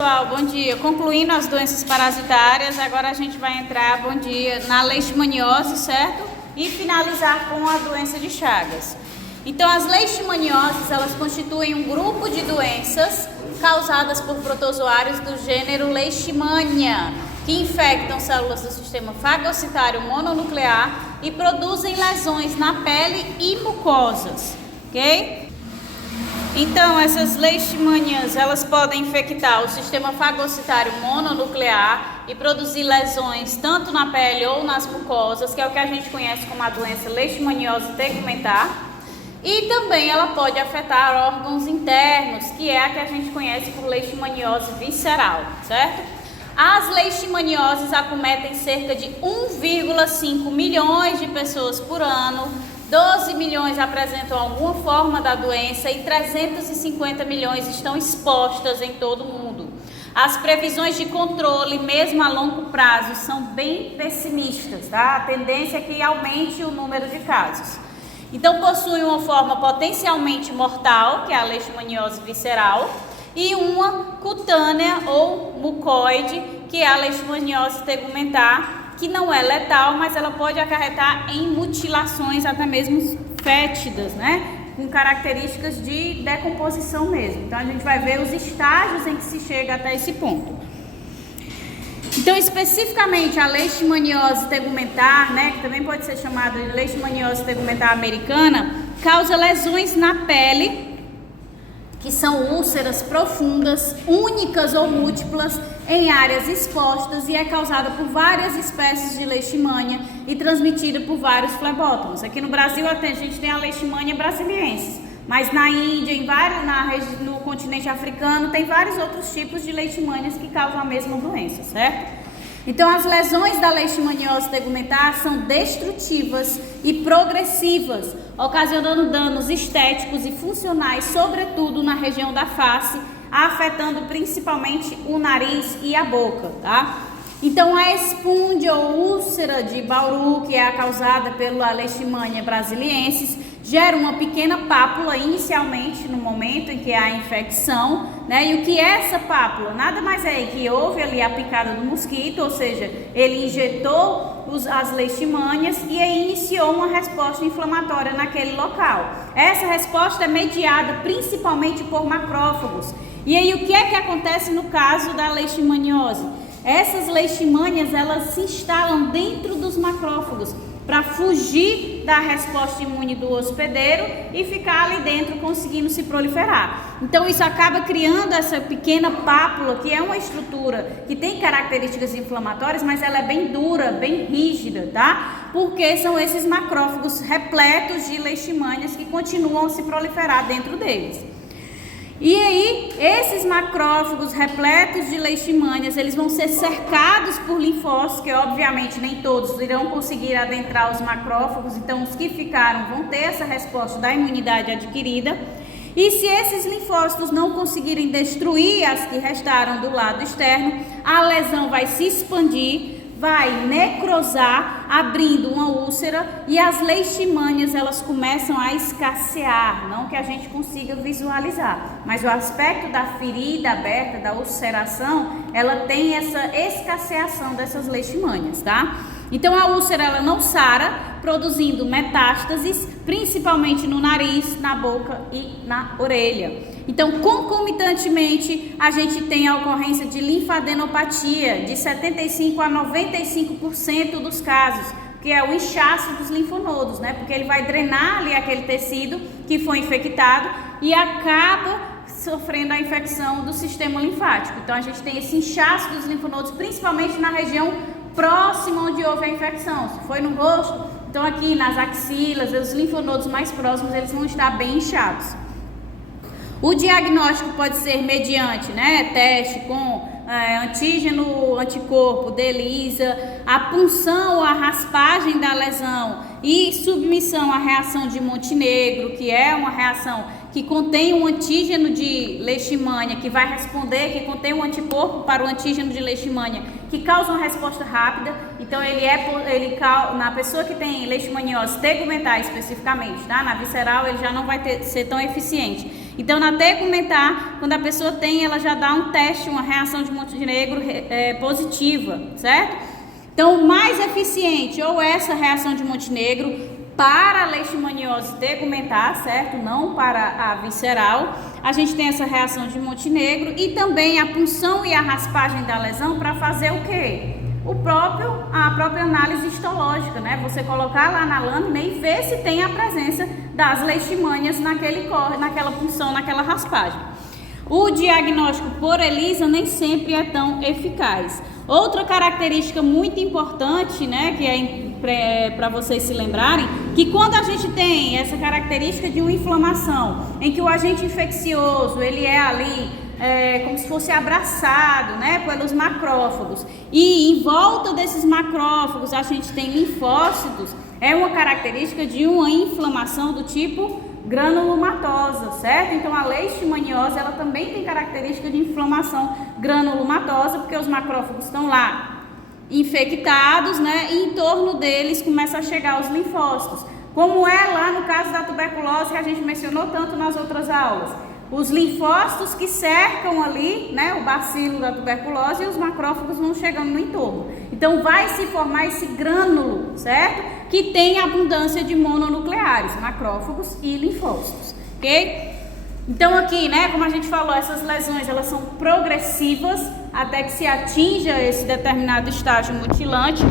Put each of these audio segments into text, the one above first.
Pessoal, bom dia. Concluindo as doenças parasitárias, agora a gente vai entrar, bom dia, na leishmaniose, certo? E finalizar com a doença de Chagas. Então, as leishmanioses, elas constituem um grupo de doenças causadas por protozoários do gênero Leishmania, que infectam células do sistema fagocitário mononuclear e produzem lesões na pele e mucosas, ok? Então, essas leishmanias, elas podem infectar o sistema fagocitário mononuclear e produzir lesões tanto na pele ou nas mucosas, que é o que a gente conhece como a doença leishmaniose tegumentar. E também ela pode afetar órgãos internos, que é a que a gente conhece por leishmaniose visceral, certo? As leishmanioses acometem cerca de 1,5 milhões de pessoas por ano, 12 milhões apresentam alguma forma da doença e 350 milhões estão expostas em todo o mundo. As previsões de controle, mesmo a longo prazo, são bem pessimistas, tá? A tendência é que aumente o número de casos. Então, possuem uma forma potencialmente mortal, que é a leishmaniose visceral, e uma cutânea ou mucoide, que é a leishmaniose tegumentar, que não é letal, mas ela pode acarretar em mutilações até mesmo fétidas, né? Com características de decomposição mesmo. Então, a gente vai ver os estágios em que se chega até esse ponto. Então, especificamente a leishmaniose tegumentar, né, que também pode ser chamada de leishmaniose tegumentar americana, causa lesões na pele, que são úlceras profundas, únicas ou múltiplas, em áreas expostas e é causada por várias espécies de leishmania e transmitida por vários flebótomos. Aqui no Brasil a gente tem a leishmania brasiliensis, mas na Índia, no continente africano, tem vários outros tipos de leishmanias que causam a mesma doença, certo? Então, as lesões da leishmaniose tegumentar são destrutivas e progressivas, ocasionando danos estéticos e funcionais, sobretudo na região da face, afetando principalmente o nariz e a boca, tá? Então, a espúndia ou úlcera de Bauru, que é a causada pela Leishmania brasiliensis, gera uma pequena pápula inicialmente no momento em que há a infecção, né? E o que é essa pápula? Nada mais é que houve ali a picada do mosquito, ou seja, ele injetou as leishmanias e aí iniciou uma resposta inflamatória naquele local. Essa resposta é mediada principalmente por macrófagos. E aí o que é que acontece no caso da leishmaniose? Essas leishmanias, elas se instalam dentro dos macrófagos para fugir da resposta imune do hospedeiro e ficar ali dentro conseguindo se proliferar. Então isso acaba criando essa pequena pápula, que é uma estrutura que tem características inflamatórias, mas ela é bem dura, bem rígida, tá? Porque são esses macrófagos repletos de leishmanias que continuam a se proliferar dentro deles. E aí, esses macrófagos repletos de leishmanias, eles vão ser cercados por linfócitos, que obviamente nem todos irão conseguir adentrar os macrófagos, então os que ficaram vão ter essa resposta da imunidade adquirida. E se esses linfócitos não conseguirem destruir as que restaram do lado externo, a lesão vai se expandir, vai necrosar, abrindo uma úlcera e as leishmanias, elas começam a escassear, não que a gente consiga visualizar, mas o aspecto da ferida aberta, da ulceração, ela tem essa escasseação dessas leishmanias, tá? Então a úlcera, ela não sara, produzindo metástases, principalmente no nariz, na boca e na orelha. Então, concomitantemente, a gente tem a ocorrência de linfadenopatia de 75% a 95% dos casos, que é o inchaço dos linfonodos, né? Porque ele vai drenar ali aquele tecido que foi infectado e acaba sofrendo a infecção do sistema linfático. Então, a gente tem esse inchaço dos linfonodos, principalmente na região próxima onde houve a infecção. Se foi no rosto, então aqui nas axilas, os linfonodos mais próximos, eles vão estar bem inchados. O diagnóstico pode ser mediante, né, teste com antígeno, anticorpo, DELISA, a punção ou a raspagem da lesão e submissão à reação de Montenegro, que é uma reação que contém um antígeno de leishmania, que vai responder, que contém um anticorpo para o antígeno de leishmania, que causa uma resposta rápida. Então, na pessoa que tem leishmaniose tegumentar especificamente, tá? Na visceral, ele já não vai ser tão eficiente. Então, na tegumentar, quando a pessoa tem, ela já dá um teste, uma reação de Montenegro positiva, certo? Então, o mais eficiente, ou essa reação de Montenegro para a leishmaniose tegumentar, certo? Não para a visceral. A gente tem essa reação de Montenegro e também a punção e a raspagem da lesão para fazer o quê? A própria análise histológica, né? Você colocar lá na lâmina e ver se tem a presença das leishmanias naquela punção, naquela raspagem. O diagnóstico por ELISA nem sempre é tão eficaz. Outra característica muito importante, né, que é para vocês se lembrarem, que quando a gente tem essa característica de uma inflamação, em que o agente infeccioso, ele é ali, como se fosse abraçado, né, pelos macrófagos, e em volta desses macrófagos a gente tem linfócitos, é uma característica de uma inflamação do tipo granulomatosa, certo? Então a leishmaniose, ela também tem característica de inflamação granulomatosa, porque os macrófagos estão lá infectados, né, e em torno deles começa a chegar os linfócitos, como é lá no caso da tuberculose que a gente mencionou tanto nas outras aulas. Os linfócitos que cercam ali, né, o bacilo da tuberculose, e os macrófagos vão chegando no entorno. Então vai se formar esse grânulo, certo? Que tem abundância de mononucleares, macrófagos e linfócitos, ok? Então aqui, né, como a gente falou, essas lesões, elas são progressivas até que se atinja esse determinado estágio mutilante.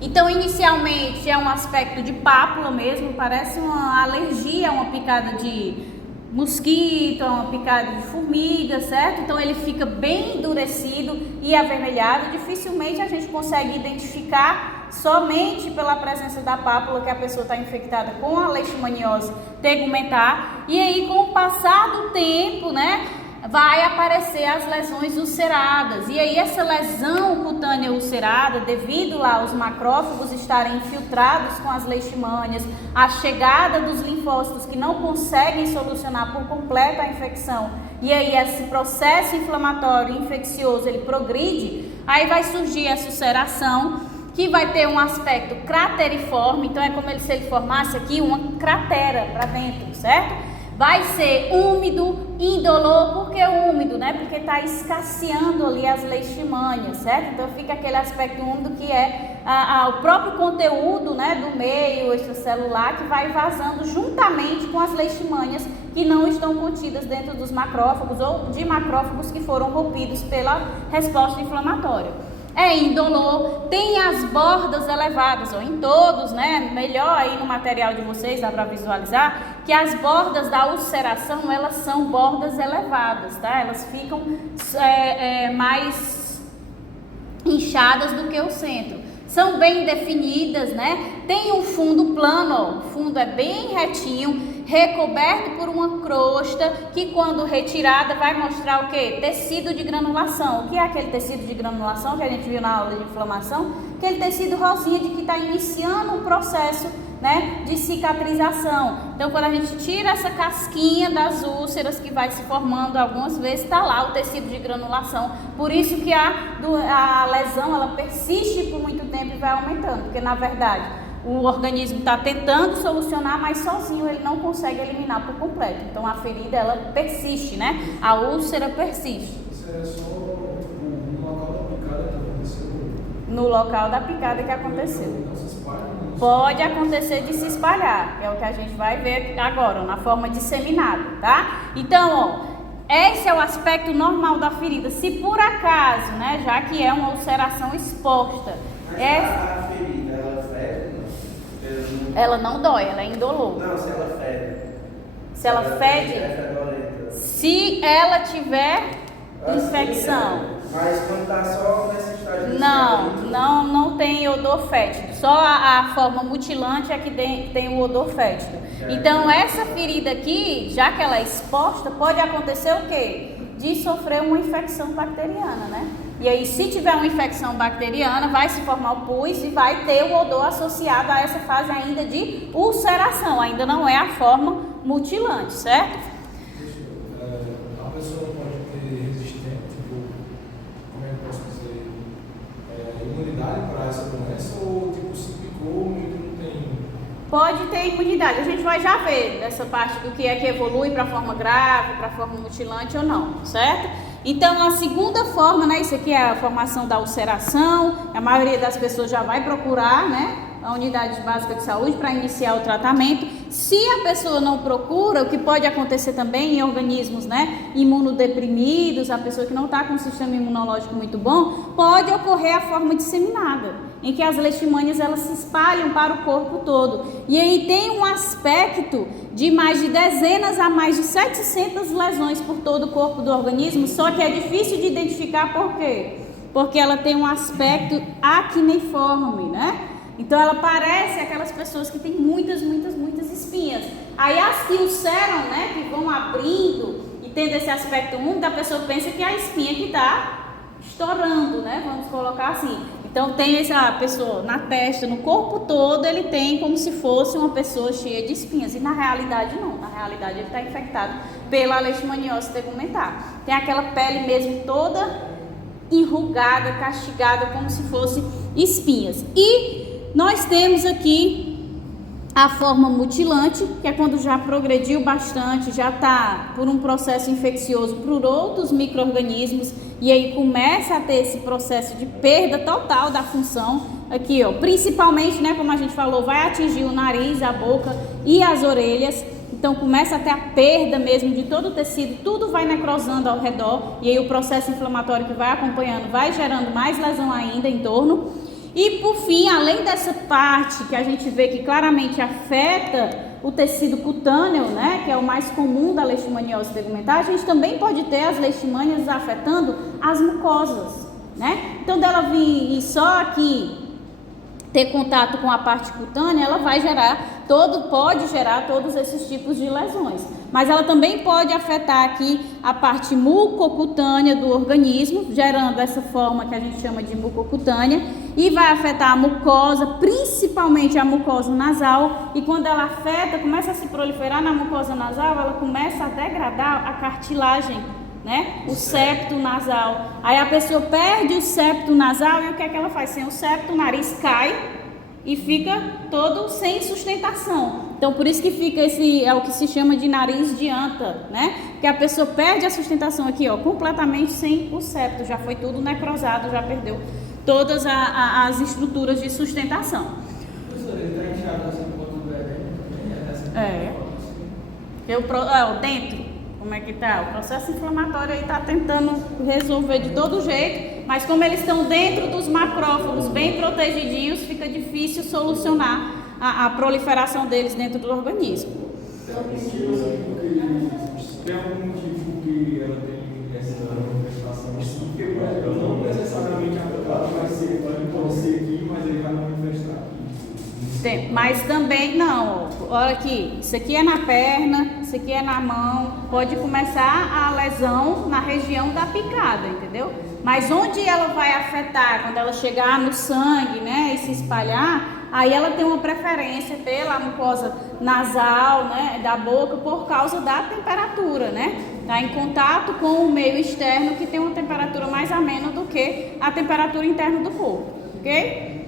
Então, inicialmente é um aspecto de pápula mesmo, parece uma alergia, uma picada de mosquito, uma picada de formiga, certo? Então ele fica bem endurecido e avermelhado. Dificilmente a gente consegue identificar somente pela presença da pápula que a pessoa está infectada com a leishmaniose tegumentar. E aí, com o passar do tempo, né, vai aparecer as lesões ulceradas. E aí essa lesão cutânea ulcerada, devido lá aos macrófagos estarem infiltrados com as leishmanias, a chegada dos linfócitos que não conseguem solucionar por completo a infecção, e aí esse processo inflamatório infeccioso, ele progride, aí vai surgir essa ulceração, que vai ter um aspecto crateriforme. Então é como se ele formasse aqui uma cratera para dentro, certo? Vai ser úmido, indolor. Por que úmido, né? Porque está escasseando ali as leishmanias, certo? Então fica aquele aspecto úmido que é o próprio conteúdo, né, do meio extracelular, que vai vazando juntamente com as leishmanias que não estão contidas dentro dos macrófagos ou de macrófagos que foram rompidos pela resposta inflamatória. É indolor, tem as bordas elevadas, ou em todos, né? Melhor aí no material de vocês, dá para visualizar, que as bordas da ulceração, elas são bordas elevadas, tá? Elas ficam mais inchadas do que o centro. São bem definidas, né? Tem um fundo plano, ó. O fundo é bem retinho, recoberto por uma crosta que, quando retirada, vai mostrar o quê? Tecido de granulação. O que é aquele tecido de granulação que a gente viu na aula de inflamação? Aquele tecido rosinha de que está iniciando um processo, né, de cicatrização. Então, quando a gente tira essa casquinha das úlceras que vai se formando algumas vezes, está lá o tecido de granulação. Por isso que a lesão, ela persiste por muito tempo e vai aumentando, porque na verdade o organismo está tentando solucionar, mas sozinho ele não consegue eliminar por completo. Então a ferida, ela persiste, né? A úlcera persiste. Isso é só no local da picada que aconteceu? No local da picada que aconteceu. Não se espalha? Pode acontecer de se espalhar, é o que a gente vai ver agora, na forma disseminada, tá? Então, ó, esse é o aspecto normal da ferida. Se por acaso, né, já que é uma ulceração exposta, a ferida, ela fede? Ela não dói, ela é indolor. Não, se ela fede. Se ela fede, se ela tiver infecção. Mas quando tá só nesse estágio... Não tem odor fétido. Só a forma mutilante é que tem o odor fétido. Então essa ferida aqui, já que ela é exposta, pode acontecer o quê? De sofrer uma infecção bacteriana, né? E aí, se tiver uma infecção bacteriana, vai se formar o pus e vai ter o odor associado a essa fase ainda de ulceração. Ainda não é a forma mutilante, certo? A pessoa pode ter resistência, como é que eu posso dizer, imunidade para essa doença, ou se picou, não tem pode ter imunidade. A gente vai já ver dessa parte do que é que evolui para forma grave, para forma mutilante ou não, certo? Então, a segunda forma, né, isso aqui é a formação da ulceração, a maioria das pessoas já vai procurar, né, a unidade básica de saúde para iniciar o tratamento. Se a pessoa não procura, o que pode acontecer também em organismos, né, imunodeprimidos, a pessoa que não está com um sistema imunológico muito bom, pode ocorrer a forma disseminada, em que as leishmanias elas se espalham para o corpo todo. E aí tem um aspecto de mais de dezenas a mais de 700 lesões por todo o corpo do organismo, só que é difícil de identificar por quê? Porque ela tem um aspecto acneiforme, né? Então ela parece aquelas pessoas que têm muitas espinhas. Aí as que ulceram, né, que vão abrindo e tendo esse aspecto úmido, a pessoa pensa que é a espinha que está estourando, né, vamos colocar assim. Então tem essa pessoa na testa, no corpo todo, ele tem como se fosse uma pessoa cheia de espinhas. E na realidade não, na realidade ele está infectado pela leishmaniose tegumentar. Tem aquela pele mesmo toda enrugada, castigada, como se fosse espinhas. E nós temos aqui a forma mutilante, que é quando já progrediu bastante, já está por um processo infeccioso por outros micro-organismos, e aí começa a ter esse processo de perda total da função aqui, ó, principalmente, né, como a gente falou, vai atingir o nariz, a boca e as orelhas. Então começa a ter a perda mesmo de todo o tecido, tudo vai necrosando ao redor, e aí o processo inflamatório que vai acompanhando vai gerando mais lesão ainda em torno. E por fim, além dessa parte que a gente vê que claramente afeta o tecido cutâneo, né, que é o mais comum da leishmaniose tegumentar, a gente também pode ter as leishmanias afetando as mucosas, né? Então dela vir só aqui ter contato com a parte cutânea, ela vai pode gerar todos esses tipos de lesões. Mas ela também pode afetar aqui a parte mucocutânea do organismo, gerando essa forma que a gente chama de mucocutânea, e vai afetar a mucosa, principalmente a mucosa nasal, e quando ela afeta, começa a se proliferar na mucosa nasal, ela começa a degradar a cartilagem, né? O septo nasal. Aí a pessoa perde o septo nasal e o que é que ela faz? Sem o septo, o nariz cai e fica todo sem sustentação. Então por isso que fica é o que se chama de nariz de anta, né? Que a pessoa perde a sustentação aqui, ó, completamente sem o septo, já foi tudo necrosado, já perdeu todas as estruturas de sustentação. Professor, ele está inchado assim quando o bebê, O dentro, como é que tá? O processo inflamatório aí está tentando resolver de todo jeito, mas como eles estão dentro dos macrófagos bem protegidinhos, fica difícil solucionar a proliferação deles dentro do organismo. Tem algum motivo que ela tem essa manifestação assim? Porque não necessariamente pode ser aqui, mas ele vai manifestar aqui. Tem, mas também não, olha aqui, isso aqui é na perna, isso aqui é na mão, pode começar a lesão na região da picada, entendeu? Mas onde ela vai afetar, quando ela chegar no sangue, né, e se espalhar, aí ela tem uma preferência pela mucosa nasal, né, da boca, por causa da temperatura, né? Tá em contato com o meio externo, que tem uma temperatura mais amena do que a temperatura interna do corpo, ok?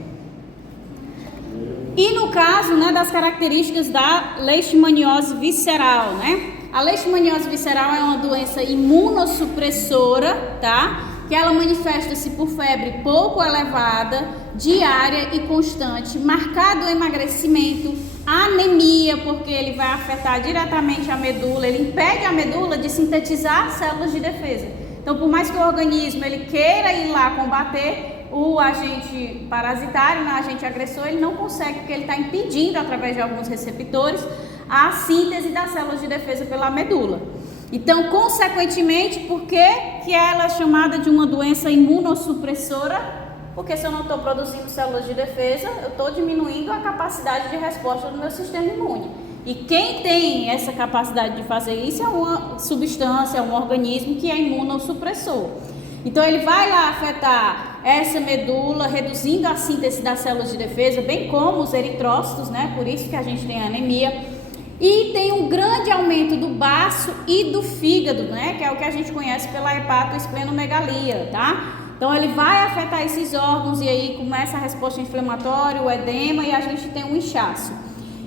E no caso, né, das características da leishmaniose visceral, né? A leishmaniose visceral é uma doença imunossupressora, tá? Que ela manifesta-se por febre pouco elevada, diária e constante, marcado emagrecimento, anemia, porque ele vai afetar diretamente a medula, ele impede a medula de sintetizar células de defesa. Então, por mais que o organismo ele queira ir lá combater o agente parasitário, o agente agressor, ele não consegue, porque ele está impedindo, através de alguns receptores, a síntese das células de defesa pela medula. Então, consequentemente, por que ela é chamada de uma doença imunossupressora? Porque se eu não estou produzindo células de defesa, eu estou diminuindo a capacidade de resposta do meu sistema imune. E quem tem essa capacidade de fazer isso é uma substância, é um organismo que é imunossupressor. Então ele vai lá afetar essa medula, reduzindo a síntese das células de defesa, bem como os eritrócitos, né? Por isso que a gente tem anemia. E tem um grande aumento do baço e do fígado, né? Que é o que a gente conhece pela hepatoesplenomegalia, tá? Então ele vai afetar esses órgãos e aí começa a resposta inflamatória, o edema e a gente tem um inchaço.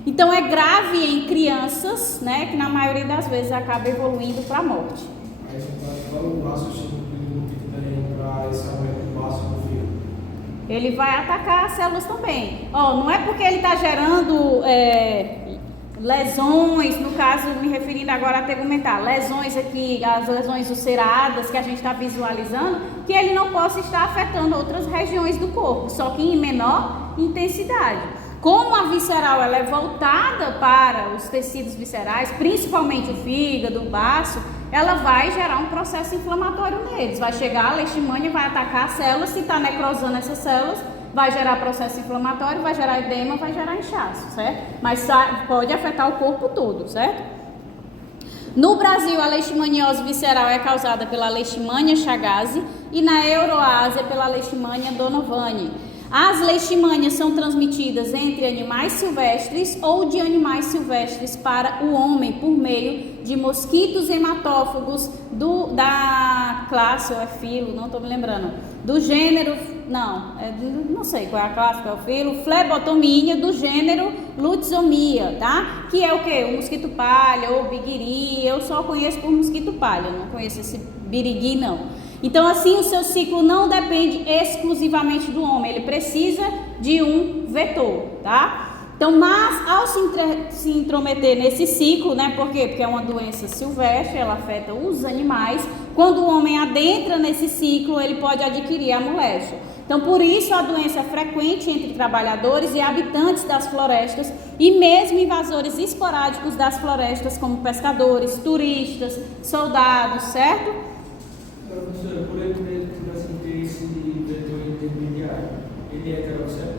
Então é grave em crianças, né, que na maioria das vezes acaba evoluindo para a morte. Aí qual o raciocínio que tem para esse aumento do baço do fígado? Ele vai atacar as células também. Não é porque ele está gerando lesões, no caso, me referindo agora a tegumentar, lesões aqui, as lesões ulceradas que a gente está visualizando, que ele não possa estar afetando outras regiões do corpo, só que em menor intensidade. Como a visceral ela é voltada para os tecidos viscerais, principalmente o fígado, o baço, ela vai gerar um processo inflamatório neles. Vai chegar a leishmania, vai atacar as células, se está necrosando essas células, vai gerar processo inflamatório, vai gerar edema, vai gerar inchaço, certo? Mas pode afetar o corpo todo, certo? No Brasil, a leishmaniose visceral é causada pela Leishmania chagas e na Euroásia pela Leishmania donovani. As leishmanias são transmitidas entre animais silvestres ou de animais silvestres para o homem por meio de mosquitos hematófagos da classe, ou é filo, não estou me lembrando, do gênero, não sei qual é a classe, qual é o filo, Flebotomia do gênero Lutzomia, tá? Que é o que? O mosquito palha ou biguiri, eu só conheço por mosquito palha, não conheço esse birigui não. Então, assim, o seu ciclo não depende exclusivamente do homem, ele precisa de um vetor, tá? Então, mas ao se intrometer nesse ciclo, né? Por quê? Porque é uma doença silvestre, ela afeta os animais. Quando o homem adentra nesse ciclo, ele pode adquirir a moléstia. Então, por isso a doença é frequente entre trabalhadores e habitantes das florestas e mesmo invasores esporádicos das florestas, como pescadores, turistas, soldados, certo? Professora, por ele mesmo, por assim ter esse vetor intermediário, ele é heterossexual?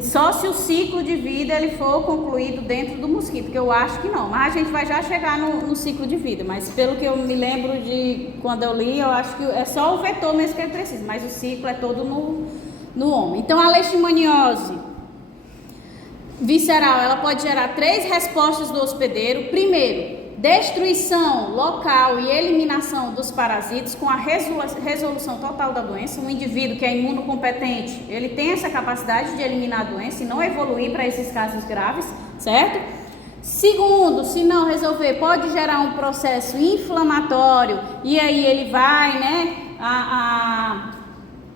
Só se o ciclo de vida ele for concluído dentro do mosquito, que eu acho que não. Mas a gente vai já chegar no ciclo de vida. Mas pelo que eu me lembro de quando eu li, eu acho que é só o vetor mesmo que ele precisa. Mas o ciclo é todo no homem. Então a leishmaniose visceral, ela pode gerar 3 respostas do hospedeiro. Primeiro, destruição local e eliminação dos parasitas com a resolução total da doença. Um indivíduo que é imunocompetente, ele tem essa capacidade de eliminar a doença e não evoluir para esses casos graves, certo? Segundo, se não resolver, pode gerar um processo inflamatório e aí ele vai, né,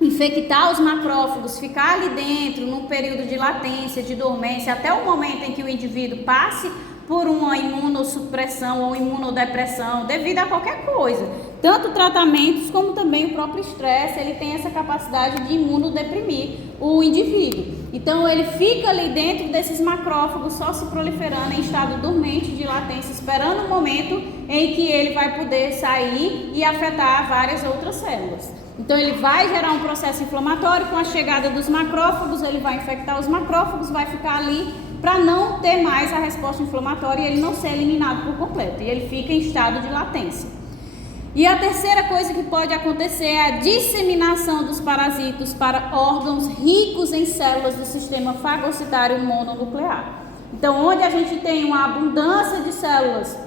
infectar os macrófagos, ficar ali dentro num período de latência, de dormência, até o momento em que o indivíduo passe por uma imunossupressão ou imunodepressão, devido a qualquer coisa. Tanto tratamentos como também o próprio estresse, ele tem essa capacidade de imunodeprimir o indivíduo. Então ele fica ali dentro desses macrófagos só se proliferando em estado dormente de latência, esperando o momento em que ele vai poder sair e afetar várias outras células. Então ele vai gerar um processo inflamatório, com a chegada dos macrófagos, ele vai infectar os macrófagos, vai ficar ali para não ter mais a resposta inflamatória e ele não ser eliminado por completo. E ele fica em estado de latência. E a terceira coisa que pode acontecer é a disseminação dos parasitos para órgãos ricos em células do sistema fagocitário mononuclear. Então, onde a gente tem uma abundância de células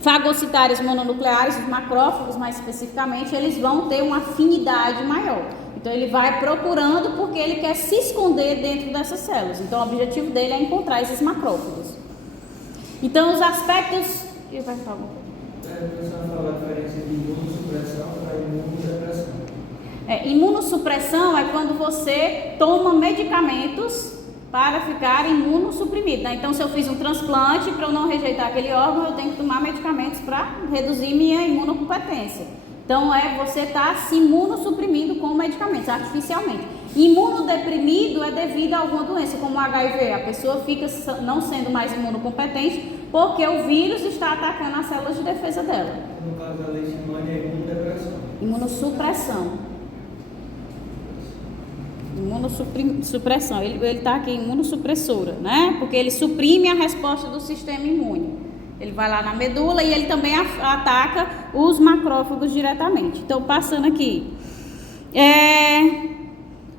fagocitárias mononucleares, os macrófagos mais especificamente, eles vão ter uma afinidade maior. Então ele vai procurando porque ele quer se esconder dentro dessas células. Então o objetivo dele é encontrar esses macrófagos. Então os aspectos... Eu vou falar alguma coisa. Você fala a diferença de imunossupressão para imunodepressão. Imunossupressão é quando você toma medicamentos para ficar imunossuprimido, né? Então se eu fiz um transplante, para eu não rejeitar aquele órgão, eu tenho que tomar medicamentos para reduzir minha imunocompetência. Então, você está se imunossuprimindo com medicamentos, artificialmente. Imunodeprimido é devido a alguma doença, como o HIV. A pessoa fica não sendo mais imunocompetente porque o vírus está atacando as células de defesa dela. No caso da leishmania, é imunodepressão. Imunossupressão. Imunossupressão. Ele está aqui, imunossupressora, né? Porque ele suprime a resposta do sistema imune. Ele vai lá na medula e ele também ataca os macrófagos diretamente. Então, passando aqui.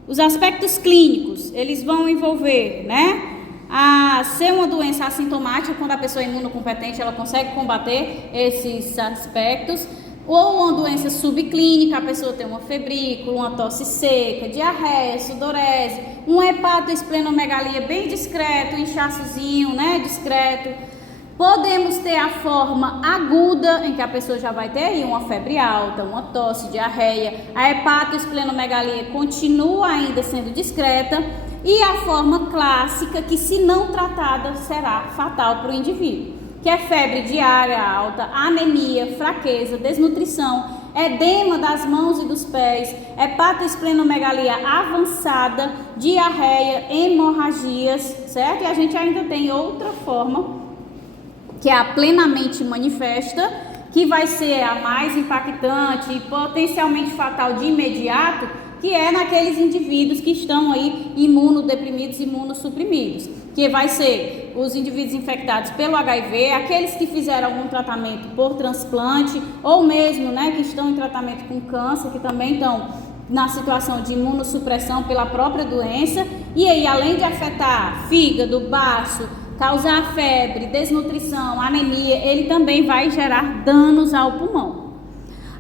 Os aspectos clínicos, eles vão envolver, né? A ser uma doença assintomática, quando a pessoa é imunocompetente, ela consegue combater esses aspectos. ou uma doença subclínica, a pessoa tem uma febrícula, uma tosse seca, diarreia, sudorese, uma hepatoesplenomegalia bem discreto, um inchaçozinho, né, discreto. Podemos ter a forma aguda, em que a pessoa já vai ter aí uma febre alta, uma tosse, diarreia, a hepatoesplenomegalia continua ainda sendo discreta, e a forma clássica, que se não tratada será fatal para o indivíduo, que é febre diária alta, anemia, fraqueza, desnutrição, edema das mãos e dos pés, hepatoesplenomegalia avançada, diarreia, hemorragias, certo? E a gente ainda tem outra forma, que é a plenamente manifesta, que vai ser a mais impactante e potencialmente fatal de imediato, que é naqueles indivíduos que estão aí imunodeprimidos, imunossuprimidos, que vai ser os indivíduos infectados pelo HIV, aqueles que fizeram algum tratamento por transplante, ou mesmo, né, que estão em tratamento com câncer, que também estão na situação de imunossupressão pela própria doença, e aí além de afetar fígado, baço, causar febre, desnutrição, anemia, ele também vai gerar danos ao pulmão.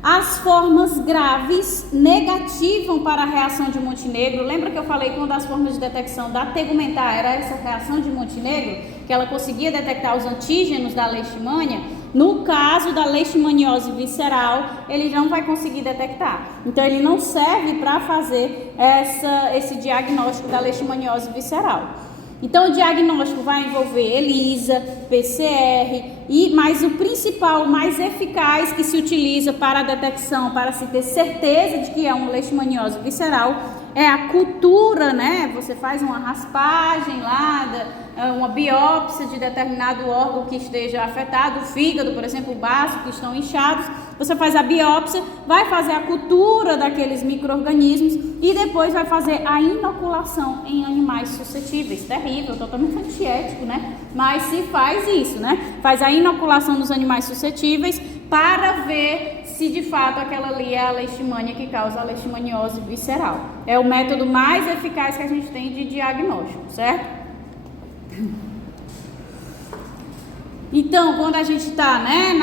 As formas graves negativam para a reação de Montenegro. Lembra que eu falei que uma das formas de detecção da tegumentar era essa reação de Montenegro, que ela conseguia detectar os antígenos da leishmania? No caso da leishmaniose visceral, ele não vai conseguir detectar. Então, ele não serve para fazer esse diagnóstico da leishmaniose visceral. Então, o diagnóstico vai envolver ELISA, PCR, mas o principal, o mais eficaz que se utiliza para a detecção, para se ter certeza de que é uma leishmaniose visceral, é a cultura, né? Você faz uma raspagem lá, uma biópsia de determinado órgão que esteja afetado, o fígado, por exemplo, o baço, que estão inchados. Você faz a biópsia, vai fazer a cultura daqueles micro-organismos e depois vai fazer a inoculação em animais suscetíveis. Terrível, totalmente antiético, né? Mas se faz isso, né? Faz a inoculação nos animais suscetíveis para ver se de fato aquela ali é a leishmania que causa a leishmaniose visceral. É o método mais eficaz que a gente tem de diagnóstico, certo? Então, quando a gente está, né,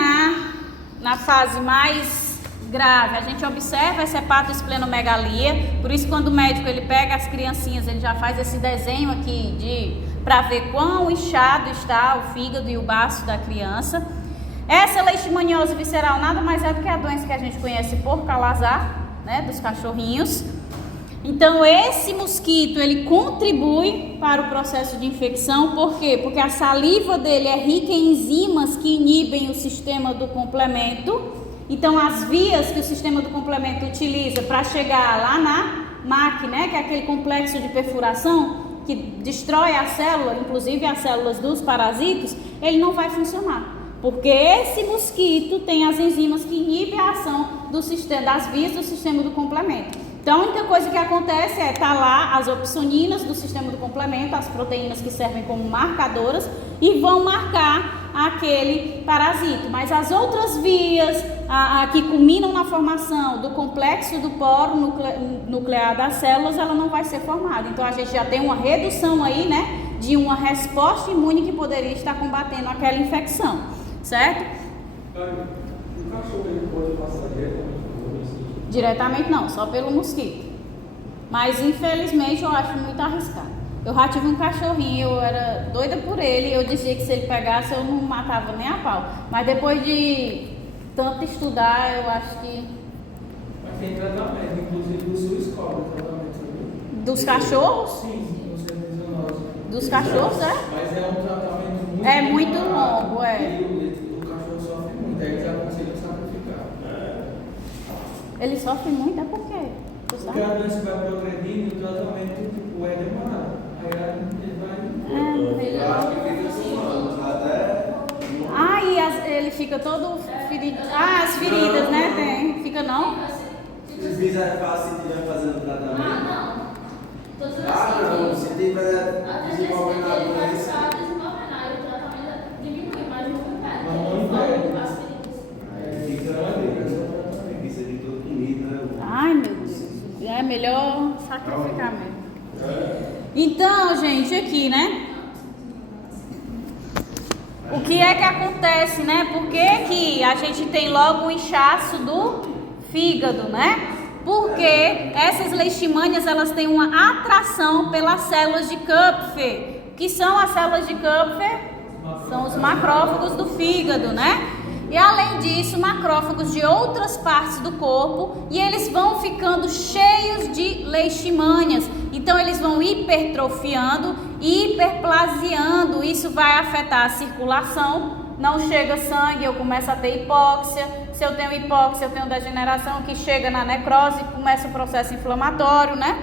na fase mais grave, a gente observa essa hepatoesplenomegalia. Por isso, quando o médico ele pega as criancinhas, ele já faz esse desenho aqui para ver quão inchado está o fígado e o baço da criança. Essa leishmaniose visceral nada mais é do que a doença que a gente conhece por calazar, né, dos cachorrinhos. Então, esse mosquito, ele contribui para o processo de infecção. Por quê? Porque a saliva dele é rica em enzimas que inibem o sistema do complemento. Então, as vias que o sistema do complemento utiliza para chegar lá na MAC, né, que é aquele complexo de perfuração que destrói a célula, inclusive as células dos parasitos, ele não vai funcionar. Porque esse mosquito tem as enzimas que inibem a ação das vias do sistema do complemento. Então, a única coisa que acontece é estar lá as opsoninas do sistema do complemento, as proteínas que servem como marcadoras, e vão marcar aquele parasito. Mas as outras vias que culminam na formação do complexo do poro nuclear das células, ela não vai ser formada. Então, a gente já tem uma redução aí, né, de uma resposta imune que poderia estar combatendo aquela infecção, certo? O cachorro ele pode passar diretamente não, só pelo mosquito. Mas infelizmente eu acho muito arriscado. Eu já tive um cachorrinho, eu era doida por ele, eu dizia que se ele pegasse eu não matava nem a pau. Mas depois de tanto estudar, eu acho que... Mas tem tratamento, inclusive do seu escola, tratamento também. Dos cachorros? Sim, você mencionou. Dos cachorros, é? Mas é um tratamento muito... É muito longo, é. E o cachorro sofre muito, aí eles aconselham sacrificar. Ele sofre muito, é por quê? Porque a doença vai progredindo e o tratamento tipo, é demorado. Aí ele vai... Eu acho que fica 5 anos, até... E ele fica todo ferido. As feridas, né? Tem. Fica não? Se fizer fácil, se estiver fazendo tratamento... não. Não, se tiver desenvolvendo a doença... O tratamento diminui, mas Não impede. as feridas. Aí fica preguiça de toda comida, né? Ai, meu Deus. É melhor sacrificar mesmo. Então, gente, aqui, né? o que é que acontece, né? Por que que a gente tem logo um inchaço do fígado, né? Porque essas leishmanias, elas têm uma atração pelas células de Kupfer. O que são as células de Kupfer? São os macrófagos do fígado, né? E além disso, macrófagos de outras partes do corpo, e eles vão ficando cheios de leishmanias. Então eles vão hipertrofiando, hiperplasiando. Isso vai afetar a circulação. Não chega sangue, eu começo a ter hipóxia. Se eu tenho hipóxia, eu tenho degeneração que chega na necrose, começa o processo inflamatório, né?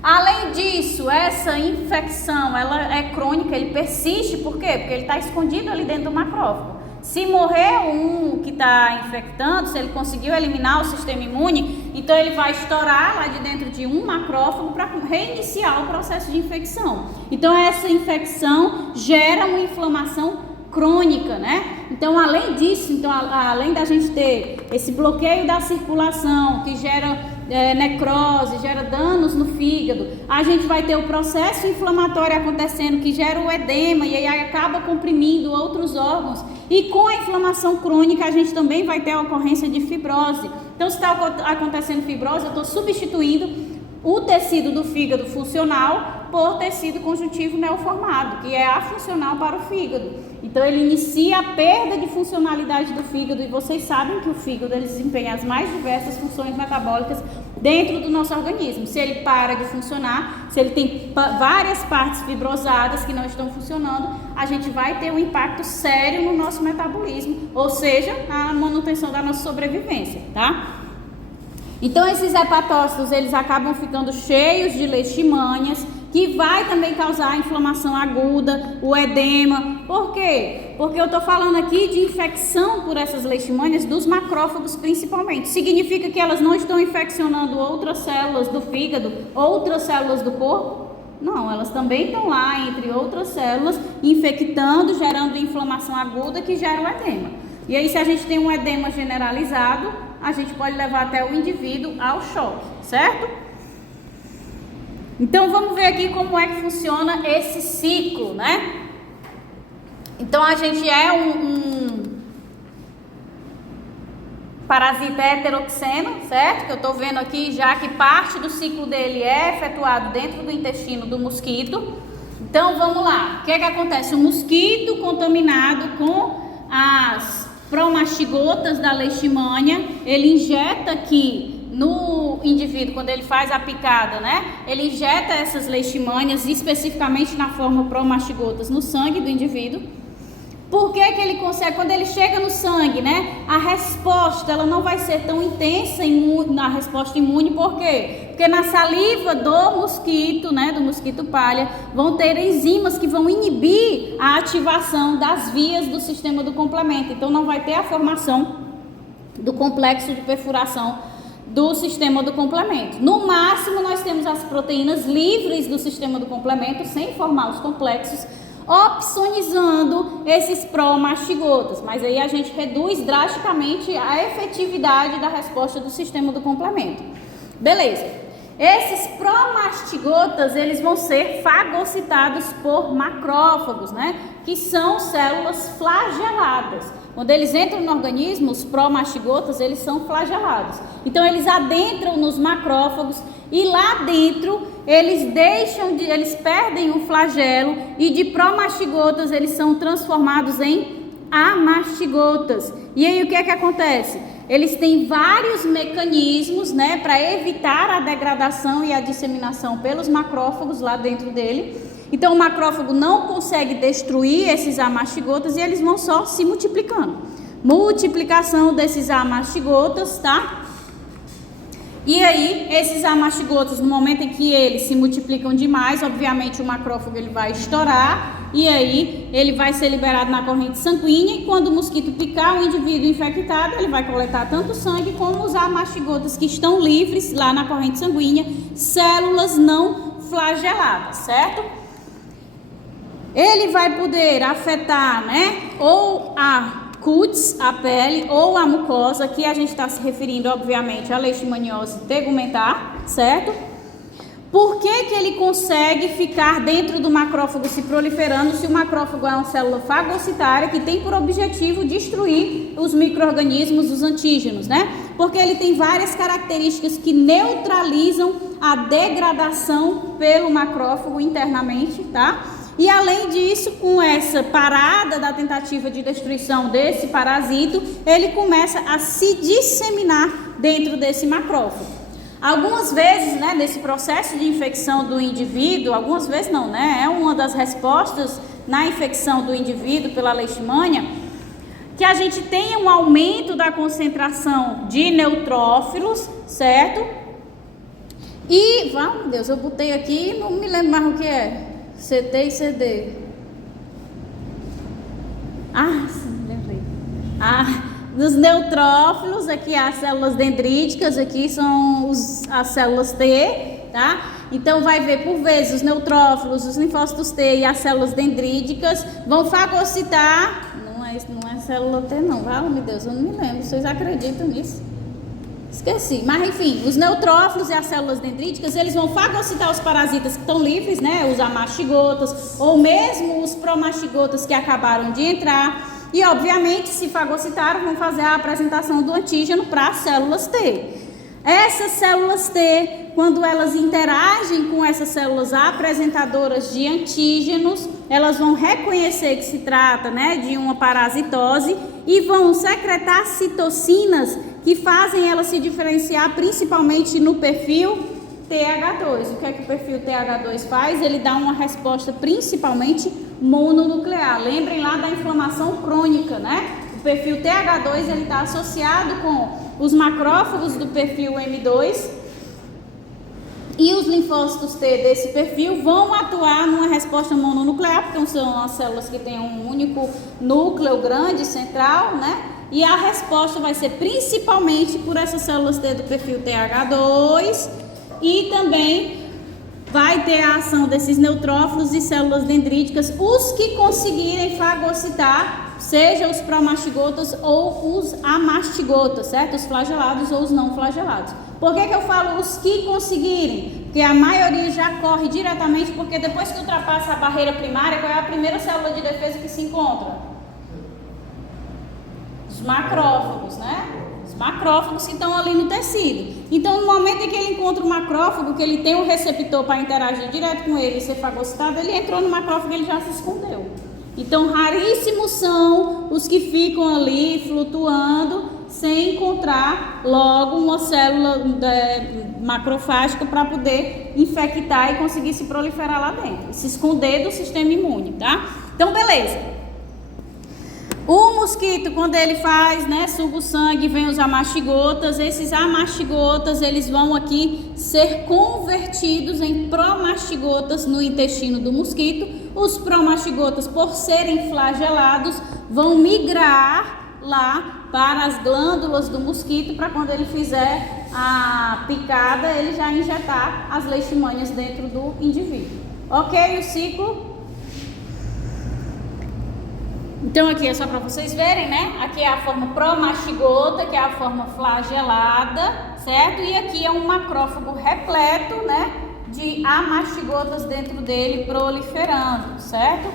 Além disso, essa infecção, ela é crônica, ele persiste. Por quê? Porque ele está escondido ali dentro do macrófago. Se morrer um que está infectando, se ele conseguiu eliminar o sistema imune, então ele vai estourar lá de dentro de um macrófago para reiniciar o processo de infecção. Então essa infecção gera uma inflamação crônica, né? Então além disso, além da gente ter esse bloqueio da circulação que gera necrose, gera danos no fígado, a gente vai ter o processo inflamatório acontecendo que gera o edema e aí acaba comprimindo outros órgãos, e com a inflamação crônica a gente também vai ter a ocorrência de fibrose. Então se está acontecendo fibrose, eu estou substituindo o tecido do fígado funcional por tecido conjuntivo neoformado, que é afuncional para o fígado. Então ele inicia a perda de funcionalidade do fígado, e vocês sabem que o fígado ele desempenha as mais diversas funções metabólicas dentro do nosso organismo. Se ele para de funcionar, se ele tem várias partes fibrosadas que não estão funcionando, a gente vai ter um impacto sério no nosso metabolismo, ou seja, na manutenção da nossa sobrevivência, tá? Então esses hepatócitos, eles acabam ficando cheios de leishmanias, que vai também causar a inflamação aguda, o edema. Por quê? Porque eu estou falando aqui de infecção por essas leishmanias dos macrófagos principalmente. Significa que elas não estão infeccionando outras células do fígado, outras células do corpo? Não, elas também estão lá, entre outras células, infectando, gerando inflamação aguda que gera o edema. E aí, se a gente tem um edema generalizado, a gente pode levar até o indivíduo ao choque, certo? Então, vamos ver aqui como é que funciona esse ciclo, né? Então, a gente é um parasita heteroxeno, certo? Que eu estou vendo aqui já que parte do ciclo dele é efetuado dentro do intestino do mosquito. Então, vamos lá. O que é que acontece? O mosquito contaminado com as promastigotas da leishmania, ele injeta aqui no indivíduo, quando ele faz a picada, né? Ele injeta essas leishmanias, especificamente na forma promastigotas, no sangue do indivíduo. Por que que ele consegue? Quando ele chega no sangue, né? A resposta, ela não vai ser tão intensa na resposta imune. Por quê? Porque na saliva do mosquito, né? Do mosquito palha, vão ter enzimas que vão inibir a ativação das vias do sistema do complemento. Então não vai ter a formação do complexo de perfuração do sistema do complemento. No máximo, nós temos as proteínas livres do sistema do complemento, sem formar os complexos, opsonizando esses promastigotas. Mas aí a gente reduz drasticamente a efetividade da resposta do sistema do complemento. Beleza. Esses promastigotas, eles vão ser fagocitados por macrófagos, né? Que são células flageladas. Quando eles entram no organismo, os promastigotas, eles são flagelados. Então, eles adentram nos macrófagos e lá dentro, eles perdem o flagelo e de promastigotas, eles são transformados em amastigotas. E aí, o que é que acontece? Eles têm vários mecanismos, né, para evitar a degradação e a disseminação pelos macrófagos lá dentro dele. Então, o macrófago não consegue destruir esses amastigotas e eles vão só se multiplicando. Multiplicação desses amastigotas, tá? E aí, esses amastigotas, no momento em que eles se multiplicam demais, obviamente o macrófago ele vai estourar e aí ele vai ser liberado na corrente sanguínea, e quando o mosquito picar o indivíduo infectado, ele vai coletar tanto sangue como os amastigotas que estão livres lá na corrente sanguínea, células não flageladas, certo? Ele vai poder afetar, né, ou a cutis, a pele, ou a mucosa. Aqui a gente está se referindo, obviamente, à leishmaniose tegumentar, certo? Por que que ele consegue ficar dentro do macrófago se proliferando se o macrófago é uma célula fagocitária que tem por objetivo destruir os micro-organismos, os antígenos, né? Porque ele tem várias características que neutralizam a degradação pelo macrófago internamente, tá? E além disso, com essa parada da tentativa de destruição desse parasito, ele começa a se disseminar dentro desse macrófago. Algumas vezes, né, nesse processo de infecção do indivíduo, algumas vezes não, né, é uma das respostas na infecção do indivíduo pela leishmania, que a gente tem um aumento da concentração de neutrófilos, certo? E, meu Deus, eu botei aqui, não me lembro mais o que é, CT e CD. Sim, lembrei. Nos neutrófilos, aqui as células dendríticas, aqui são as células T, tá? Então vai ver por vezes os neutrófilos, os linfócitos T e as células dendríticas vão fagocitar. Não é célula T não, meu Deus, eu não me lembro, vocês acreditam nisso? Esqueci, mas enfim, os neutrófilos e as células dendríticas, eles vão fagocitar os parasitas que estão livres, né? Os amastigotas, ou mesmo os promastigotas que acabaram de entrar. E, obviamente, se fagocitaram, vão fazer a apresentação do antígeno para as células T. Essas células T, quando elas interagem com essas células apresentadoras de antígenos, elas vão reconhecer que se trata, né, de uma parasitose e vão secretar citocinas que fazem elas se diferenciar principalmente no perfil TH2. O que é que o perfil TH2 faz? Ele dá uma resposta principalmente mononuclear. Lembrem lá da inflamação crônica, né? O perfil TH2 ele está associado com os macrófagos do perfil M2 e os linfócitos T desse perfil vão atuar numa resposta mononuclear, porque são as células que têm um único núcleo grande, central, né? E a resposta vai ser principalmente por essas células T do perfil TH2 e também vai ter a ação desses neutrófilos e células dendríticas, os que conseguirem fagocitar, seja os promastigotas ou os amastigotas, certo? Os flagelados ou os não flagelados. Por que eu falo os que conseguirem? Porque a maioria já corre diretamente, porque depois que ultrapassa a barreira primária, qual é a primeira célula de defesa que se encontra? Os macrófagos, né? Os macrófagos que estão ali no tecido. Então, no momento em que ele encontra o macrófago, que ele tem um receptor para interagir direto com ele e ser fagocitado, ele entrou no macrófago e ele já se escondeu. Então, raríssimos são os que ficam ali flutuando sem encontrar logo uma célula macrofágica para poder infectar e conseguir se proliferar lá dentro, se esconder do sistema imune, tá? Então, beleza. O mosquito, quando ele faz, né, suga o sangue, vem os amastigotas, esses amastigotas, eles vão aqui ser convertidos em promastigotas no intestino do mosquito. Os promastigotas, por serem flagelados, vão migrar lá para as glândulas do mosquito, para quando ele fizer a picada, ele já injetar as leishmanias dentro do indivíduo. Ok, o ciclo? Então aqui é só para vocês verem, né? Aqui é a forma promastigota, que é a forma flagelada, certo? E aqui é um macrófago repleto, né, de amastigotas dentro dele proliferando, certo?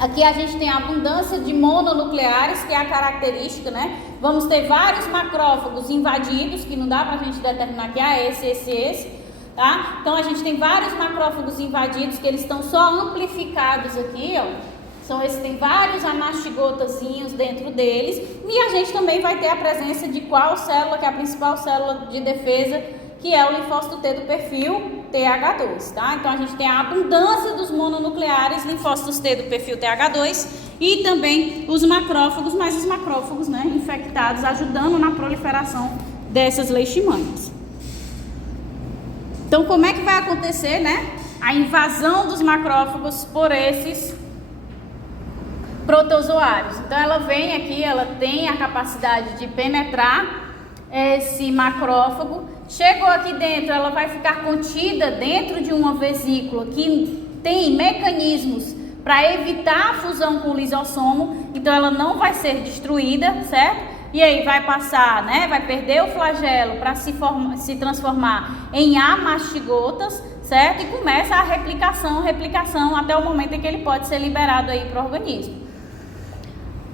Aqui a gente tem a abundância de mononucleares, que é a característica, né? Vamos ter vários macrófagos invadidos, que não dá pra gente determinar que é esse, tá? Então a gente tem vários macrófagos invadidos, que eles estão só amplificados aqui, ó. São esses, tem vários amastigotazinhos dentro deles. E a gente também vai ter a presença de qual célula, que é a principal célula de defesa, que é o linfócito T do perfil TH2, tá? Então a gente tem a abundância dos mononucleares, linfócitos T do perfil TH2 e também os macrófagos, mas os macrófagos, né, infectados, ajudando na proliferação dessas leishmanias. Então como é que vai acontecer, né, a invasão dos macrófagos por esses protozoários? Então ela vem aqui, ela tem a capacidade de penetrar esse macrófago, chegou aqui dentro, ela vai ficar contida dentro de uma vesícula que tem mecanismos para evitar a fusão com o lisossomo, então ela não vai ser destruída, certo? E aí vai passar, né? Vai perder o flagelo para se transformar em amastigotas, certo? E começa a replicação até o momento em que ele pode ser liberado aí para o organismo.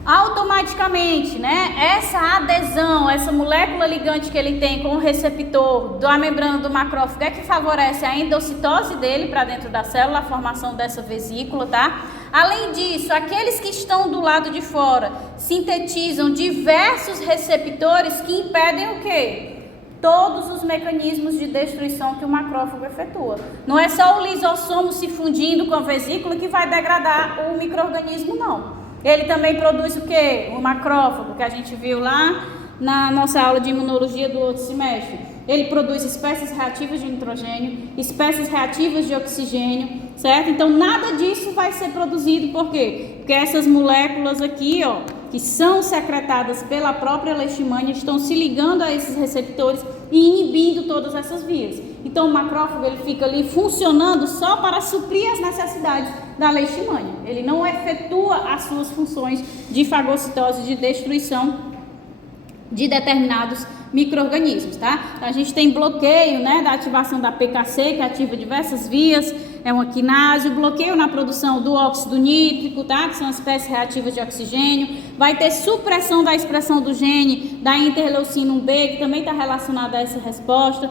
Automaticamente, né, essa adesão, essa molécula ligante que ele tem com o receptor da membrana do macrófago é que favorece a endocitose dele para dentro da célula, a formação dessa vesícula, tá? Além disso, aqueles que estão do lado de fora sintetizam diversos receptores que impedem o quê? Todos os mecanismos de destruição que o macrófago efetua. Não é só o lisossomo se fundindo com a vesícula que vai degradar o micro-organismo, não. Ele também produz o quê? O macrófago, que a gente viu lá na nossa aula de imunologia do outro semestre. Ele produz espécies reativas de nitrogênio, espécies reativas de oxigênio, certo? Então, nada disso vai ser produzido, por quê? Porque essas moléculas aqui, ó, que são secretadas pela própria leishmania, estão se ligando a esses receptores e inibindo todas essas vias. Então, o macrófago ele fica ali funcionando só para suprir as necessidades da leishmania. Ele não efetua as suas funções de fagocitose, de destruição de determinados micro-organismos, tá? Então, a gente tem bloqueio, né, da ativação da PKC, que ativa diversas vias, é uma quinase, bloqueio na produção do óxido nítrico, tá? Que são as espécies reativas de oxigênio. Vai ter supressão da expressão do gene da interleucina 1B, que também está relacionada a essa resposta.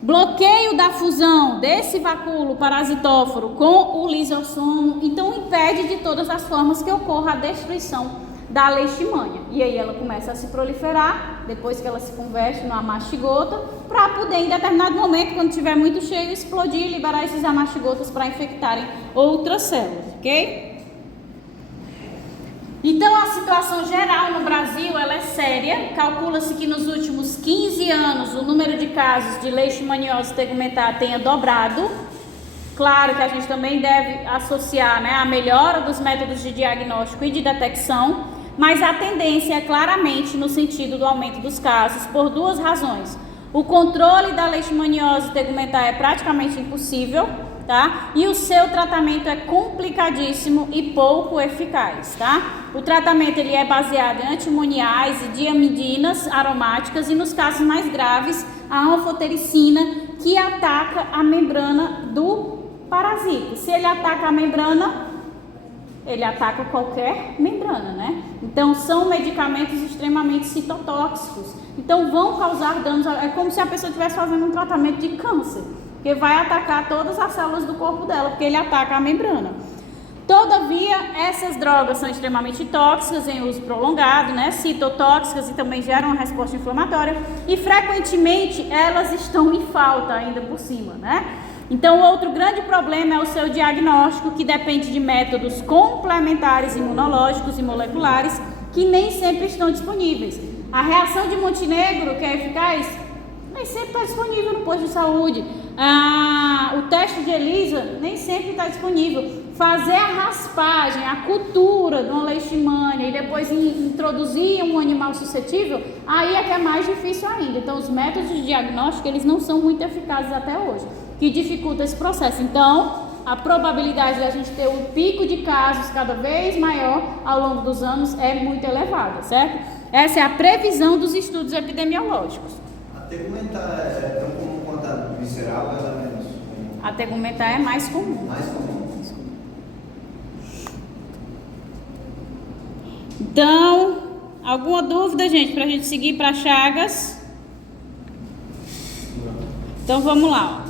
Bloqueio da fusão desse vacúolo parasitóforo com o lisossomo, então impede de todas as formas que ocorra a destruição da leishmania. E aí ela começa a se proliferar, depois que ela se converte numa mastigota, para poder em determinado momento, quando estiver muito cheio, explodir e liberar esses amastigotas para infectarem outras células, ok? Então a situação geral no Brasil ela é séria. Calcula-se que nos últimos 15 anos o número de casos de leishmaniose tegumentar tenha dobrado. Claro que a gente também deve associar, né, a melhora dos métodos de diagnóstico e de detecção, mas a tendência é claramente no sentido do aumento dos casos por duas razões. O controle da leishmaniose tegumentar é praticamente impossível, tá? E o seu tratamento é complicadíssimo e pouco eficaz, tá? O tratamento ele é baseado em antimoniais e diamidinas aromáticas e nos casos mais graves a anfotericina, que ataca a membrana do parasita. Se ele ataca a membrana, ele ataca qualquer membrana, né? Então são medicamentos extremamente citotóxicos. Então vão causar danos, é como se a pessoa estivesse fazendo um tratamento de câncer, que vai atacar todas as células do corpo dela, porque ele ataca a membrana. Todavia, essas drogas são extremamente tóxicas em uso prolongado, né? Citotóxicas e também geram uma resposta inflamatória e frequentemente elas estão em falta ainda por cima, né? Então, outro grande problema é o seu diagnóstico, que depende de métodos complementares imunológicos e moleculares que nem sempre estão disponíveis. A reação de Montenegro, que é eficaz, nem sempre está disponível no posto de saúde. O teste de ELISA nem sempre está disponível. Fazer a raspagem, a cultura de uma leishmania e depois introduzir um animal suscetível, aí é que é mais difícil ainda. Então, os métodos de diagnóstico, eles não são muito eficazes até hoje, que dificulta esse processo. Então, a probabilidade da gente ter um pico de casos cada vez maior ao longo dos anos é muito elevada, certo? Essa é a previsão dos estudos epidemiológicos. A tegumentar é tão comum quanto a visceral ou ela é menos comum? A tegumentar é mais comum. Mais comum. Então, alguma dúvida, gente, para a gente seguir para Chagas? Então, vamos lá.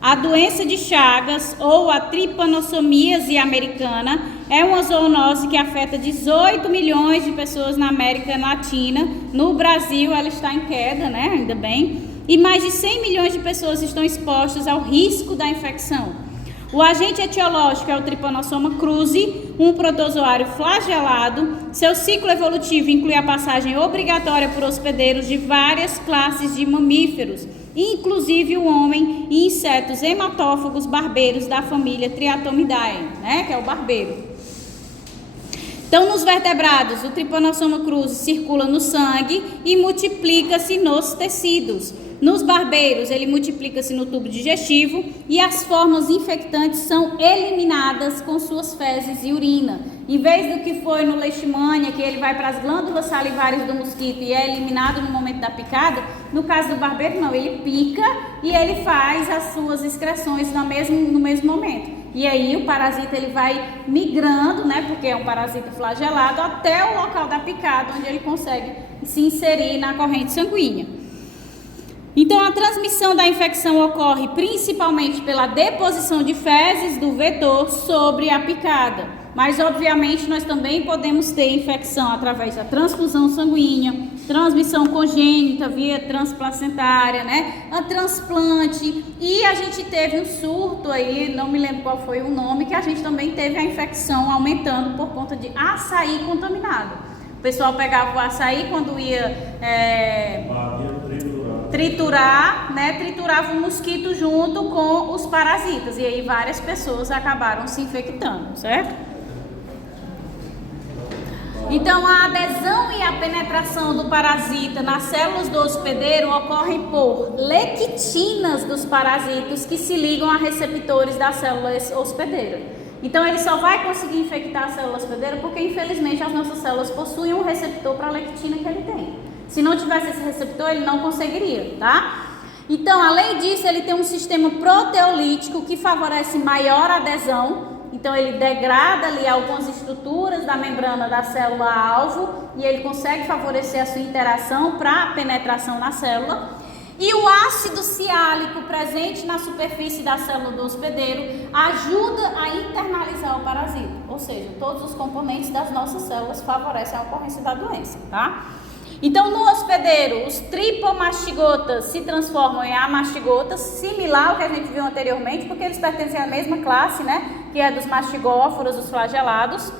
A doença de Chagas, ou a tripanossomíase americana, é uma zoonose que afeta 18 milhões de pessoas na América Latina. No Brasil, ela está em queda, né? Ainda bem. E mais de 100 milhões de pessoas estão expostas ao risco da infecção. O agente etiológico é o Trypanosoma cruzi, um protozoário flagelado. Seu ciclo evolutivo inclui a passagem obrigatória por hospedeiros de várias classes de mamíferos, inclusive o homem e insetos hematófagos barbeiros da família Triatomidae, né, que é o barbeiro. Então, nos vertebrados, o Trypanosoma cruzi circula no sangue e multiplica-se nos tecidos. Nos barbeiros, ele multiplica-se no tubo digestivo e as formas infectantes são eliminadas com suas fezes e urina. Em vez do que foi no leishmania, que ele vai para as glândulas salivares do mosquito e é eliminado no momento da picada, no caso do barbeiro não, ele pica e ele faz as suas excreções no mesmo momento. E aí o parasita ele vai migrando, né, porque é um parasita flagelado, até o local da picada, onde ele consegue se inserir na corrente sanguínea. Então, a transmissão da infecção ocorre principalmente pela deposição de fezes do vetor sobre a picada. Mas, obviamente, nós também podemos ter infecção através da transfusão sanguínea, transmissão congênita via transplacentária, né? A transplante. E a gente teve um surto aí, não me lembro qual foi o nome, que a gente também teve a infecção aumentando por conta de açaí contaminado. O pessoal pegava o açaí quando ia triturar, né? Triturava o mosquito junto com os parasitas. E aí várias pessoas acabaram se infectando, certo? Então, a adesão e a penetração do parasita nas células do hospedeiro ocorrem por lectinas dos parasitos que se ligam a receptores da célula hospedeira. Então, ele só vai conseguir infectar a célula hospedeira porque, infelizmente, as nossas células possuem um receptor para a lectina que ele tem. Se não tivesse esse receptor, ele não conseguiria, tá? Então, além disso, ele tem um sistema proteolítico que favorece maior adesão. Então, ele degrada ali algumas estruturas da membrana da célula-alvo e ele consegue favorecer a sua interação para a penetração na célula. E o ácido ciálico presente na superfície da célula do hospedeiro ajuda a internalizar o parasita. Ou seja, todos os componentes das nossas células favorecem a ocorrência da doença, tá? Então, no hospedeiro, os tripomastigotas se transformam em amastigotas, similar ao que a gente viu anteriormente, porque eles pertencem à mesma classe, né? Que é dos mastigóforos, os flagelados.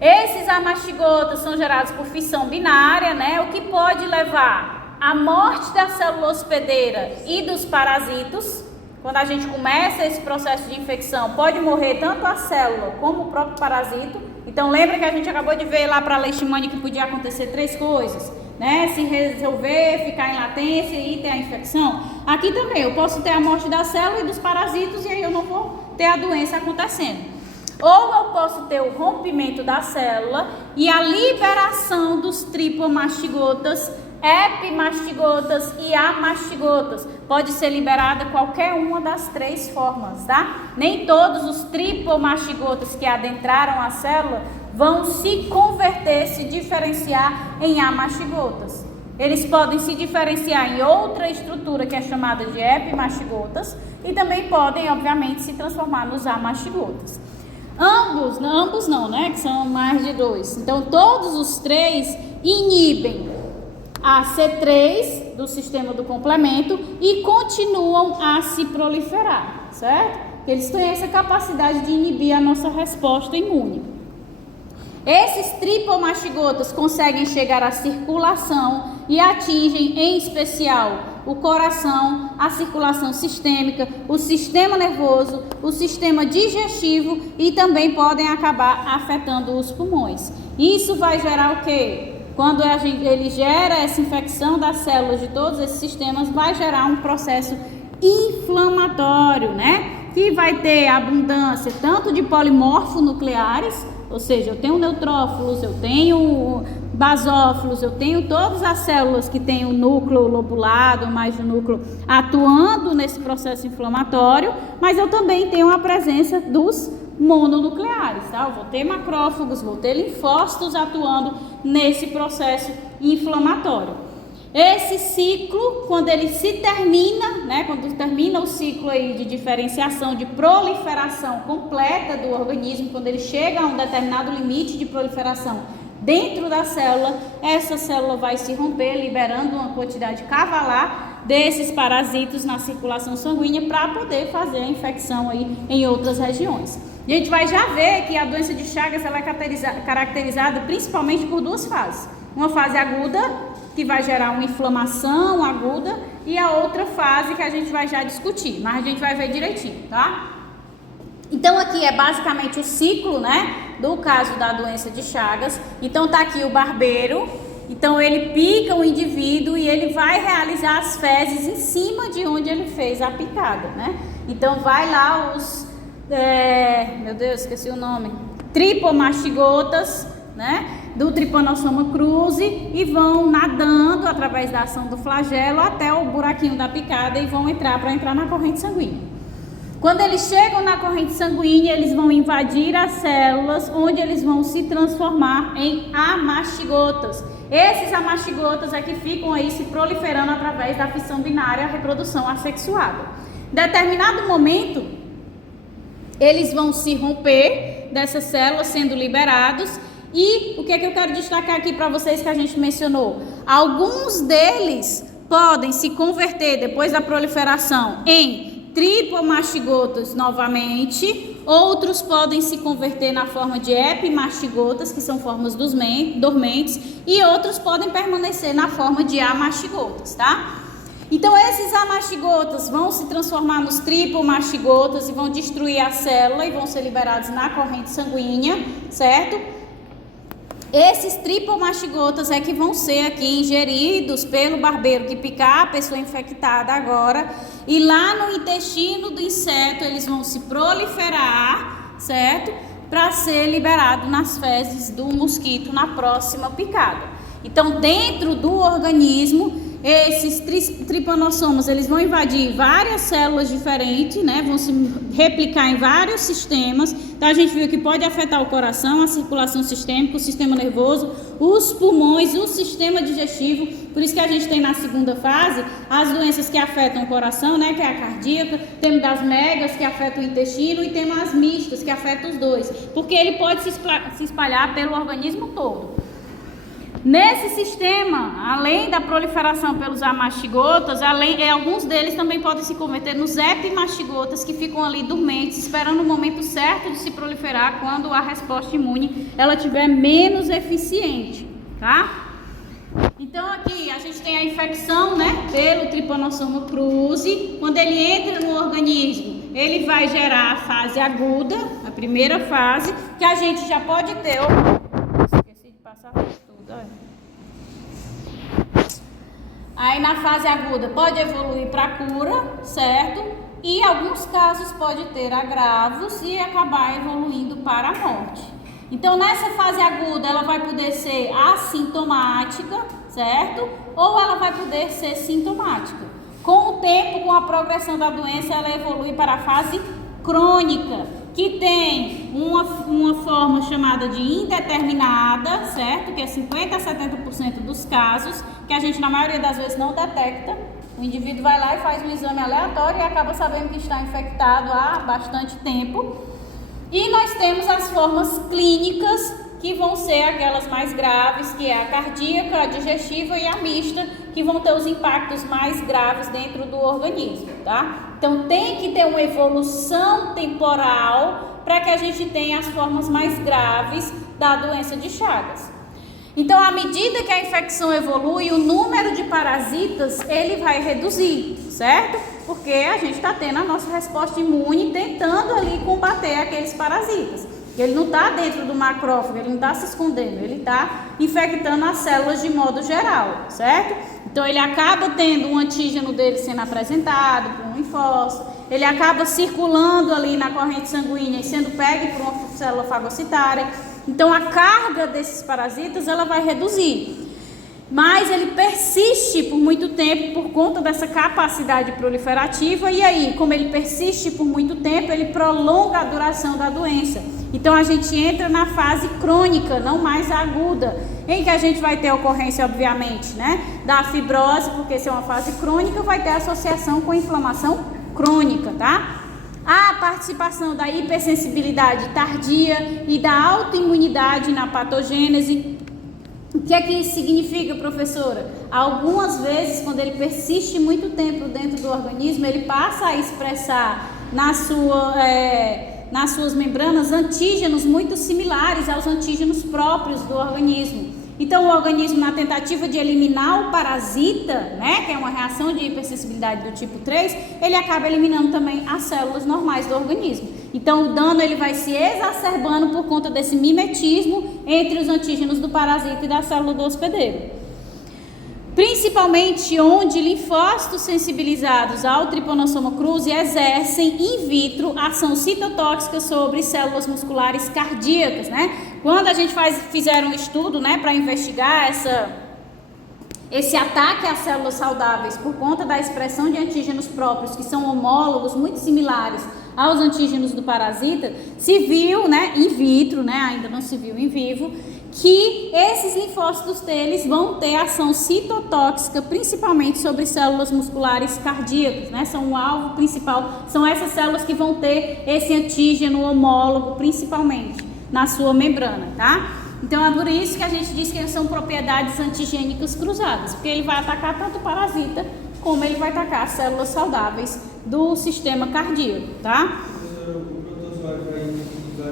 Esses amastigotas são gerados por fissão binária, né? O que pode levar à morte da célula hospedeira e dos parasitos. Quando a gente começa esse processo de infecção, pode morrer tanto a célula como o próprio parasito. Então, lembra que a gente acabou de ver lá para a leishmania que podia acontecer 3 coisas, né? Se resolver, ficar em latência e ter a infecção. Aqui também, eu posso ter a morte da célula e dos parasitos e aí eu não vou ter a doença acontecendo. Ou eu posso ter o rompimento da célula e a liberação dos tripomastigotas, epimastigotas e amastigotas. Pode ser liberada qualquer uma das 3 formas, tá? Nem todos os tripomastigotas que adentraram a célula vão se converter, se diferenciar em amastigotas. Eles podem se diferenciar em outra estrutura que é chamada de epimastigotas e também podem, obviamente, se transformar nos amastigotas. Ambos não, né? Que são mais de 2. Então, todos os 3 inibem a C3 do sistema do complemento e continuam a se proliferar, certo? Eles têm essa capacidade de inibir a nossa resposta imune. Esses tripomastigotas conseguem chegar à circulação e atingem, em especial, o coração, a circulação sistêmica, o sistema nervoso, o sistema digestivo e também podem acabar afetando os pulmões. Isso vai gerar o quê? Quando ele gera essa infecção das células de todos esses sistemas, vai gerar um processo inflamatório, né? Que vai ter abundância tanto de polimorfonucleares, ou seja, eu tenho neutrófilos, eu tenho basófilos, eu tenho todas as células que têm o núcleo lobulado, mais o núcleo atuando nesse processo inflamatório, mas eu também tenho a presença dos mononucleares, tá? Eu vou ter macrófagos, vou ter linfócitos atuando nesse processo inflamatório. Esse ciclo, quando ele se termina, né? Quando termina o ciclo aí de diferenciação, de proliferação completa do organismo, quando ele chega a um determinado limite de proliferação dentro da célula, essa célula vai se romper, liberando uma quantidade cavalar desses parasitos na circulação sanguínea para poder fazer a infecção aí em outras regiões. E a gente vai já ver que a doença de Chagas ela é caracterizada principalmente por 2 fases. Uma fase aguda, que vai gerar uma inflamação aguda, e a outra fase que a gente vai já discutir, mas a gente vai ver direitinho, tá? Então aqui é basicamente o ciclo, né, do caso da doença de Chagas. Então tá aqui o barbeiro, então ele pica o indivíduo e ele vai realizar as fezes em cima de onde ele fez a picada, né? Então vai lá meu Deus, esqueci o nome, tripomastigotas, né, do Trypanosoma cruzi e vão nadando através da ação do flagelo até o buraquinho da picada e vão para entrar na corrente sanguínea. Quando eles chegam na corrente sanguínea, eles vão invadir as células, onde eles vão se transformar em amastigotas. Esses amastigotas é que ficam aí se proliferando através da fissão binária, a reprodução assexuada. Em determinado momento, eles vão se romper dessas células, sendo liberados. E o que é que eu quero destacar aqui para vocês que a gente mencionou? Alguns deles podem se converter, depois da proliferação, em tripomastigotas novamente, outros podem se converter na forma de epimastigotas, que são formas dormentes, e outros podem permanecer na forma de amastigotas, tá? Então esses amastigotas vão se transformar nos tripomastigotas e vão destruir a célula e vão ser liberados na corrente sanguínea, certo? Esses tripomastigotas é que vão ser aqui ingeridos pelo barbeiro que picar a pessoa infectada agora, e lá no intestino do inseto eles vão se proliferar, certo? Para ser liberado nas fezes do mosquito na próxima picada. Então, dentro do organismo, esses tripanossomas, eles vão invadir várias células diferentes, né? Vão se replicar em vários sistemas. Então, a gente viu que pode afetar o coração, a circulação sistêmica, o sistema nervoso, os pulmões, o sistema digestivo. Por isso que a gente tem na segunda fase as doenças que afetam o coração, né? Que é a cardíaca. Temos das megas, que afetam o intestino, e temos as mistas, que afetam os dois. Porque ele pode se espalhar pelo organismo todo. Nesse sistema, além da proliferação pelos amastigotas, alguns deles também podem se converter nos epimastigotas, que ficam ali dormentes, esperando o momento certo de se proliferar quando a resposta imune ela tiver menos eficiente, tá? Então aqui a gente tem a infecção, né, pelo Trypanosoma cruzi. Quando ele entra no organismo, ele vai gerar a fase aguda, a primeira fase, que a gente já pode ter. Esqueci de passar tudo. Aí na fase aguda pode evoluir para cura, certo? E em alguns casos pode ter agravos e acabar evoluindo para a morte. Então nessa fase aguda ela vai poder ser assintomática, certo? Ou ela vai poder ser sintomática. Com o tempo, com a progressão da doença, ela evolui para a fase crônica, que tem uma forma chamada de indeterminada, certo? Que é 50 a 70% dos casos, que a gente na maioria das vezes não detecta. O indivíduo vai lá e faz um exame aleatório e acaba sabendo que está infectado há bastante tempo. E nós temos as formas clínicas, que vão ser aquelas mais graves, que é a cardíaca, a digestiva e a mista, que vão ter os impactos mais graves dentro do organismo, tá? Então tem que ter uma evolução temporal para que a gente tenha as formas mais graves da doença de Chagas. Então, à medida que a infecção evolui, o número de parasitas ele vai reduzir, certo? Porque a gente está tendo a nossa resposta imune tentando ali combater aqueles parasitas. Ele não está dentro do macrófago, ele não está se escondendo, ele está infectando as células de modo geral, certo? Então ele acaba tendo um antígeno dele sendo apresentado por um linfócito, ele acaba circulando ali na corrente sanguínea e sendo pego por uma célula fagocitária. Então a carga desses parasitas ela vai reduzir. Mas ele persiste por muito tempo por conta dessa capacidade proliferativa, e aí, como ele persiste por muito tempo, ele prolonga a duração da doença. Então a gente entra na fase crônica, não mais aguda, em que a gente vai ter a ocorrência, obviamente, né, da fibrose, porque se é uma fase crônica, vai ter associação com inflamação crônica, tá? A participação da hipersensibilidade tardia e da autoimunidade na patogênese. O que é que isso significa, professora? Algumas vezes, quando ele persiste muito tempo dentro do organismo, ele passa a expressar nas suas membranas antígenos muito similares aos antígenos próprios do organismo. Então, o organismo, na tentativa de eliminar o parasita, né, que é uma reação de hipersensibilidade do tipo 3, ele acaba eliminando também as células normais do organismo. Então, o dano ele vai se exacerbando por conta desse mimetismo entre os antígenos do parasita e da célula do hospedeiro. principalmente onde linfócitos sensibilizados ao Trypanosoma cruzi exercem in vitro ação citotóxica sobre células musculares cardíacas, né? Quando a gente fizeram um estudo, né, para investigar esse ataque às células saudáveis por conta da expressão de antígenos próprios, que são homólogos muito similares aos antígenos do parasita, se viu, né, in vitro, né, ainda não se viu em vivo, que esses linfócitos deles vão ter ação citotóxica, principalmente sobre células musculares cardíacas, né, são o alvo principal, são essas células que vão ter esse antígeno homólogo, principalmente, na sua membrana, tá? Então é por isso que a gente diz que eles são propriedades antigênicas cruzadas, porque ele vai atacar tanto o parasita, como ele vai atacar as células saudáveis do sistema cardíaco, tá? O protozoário vai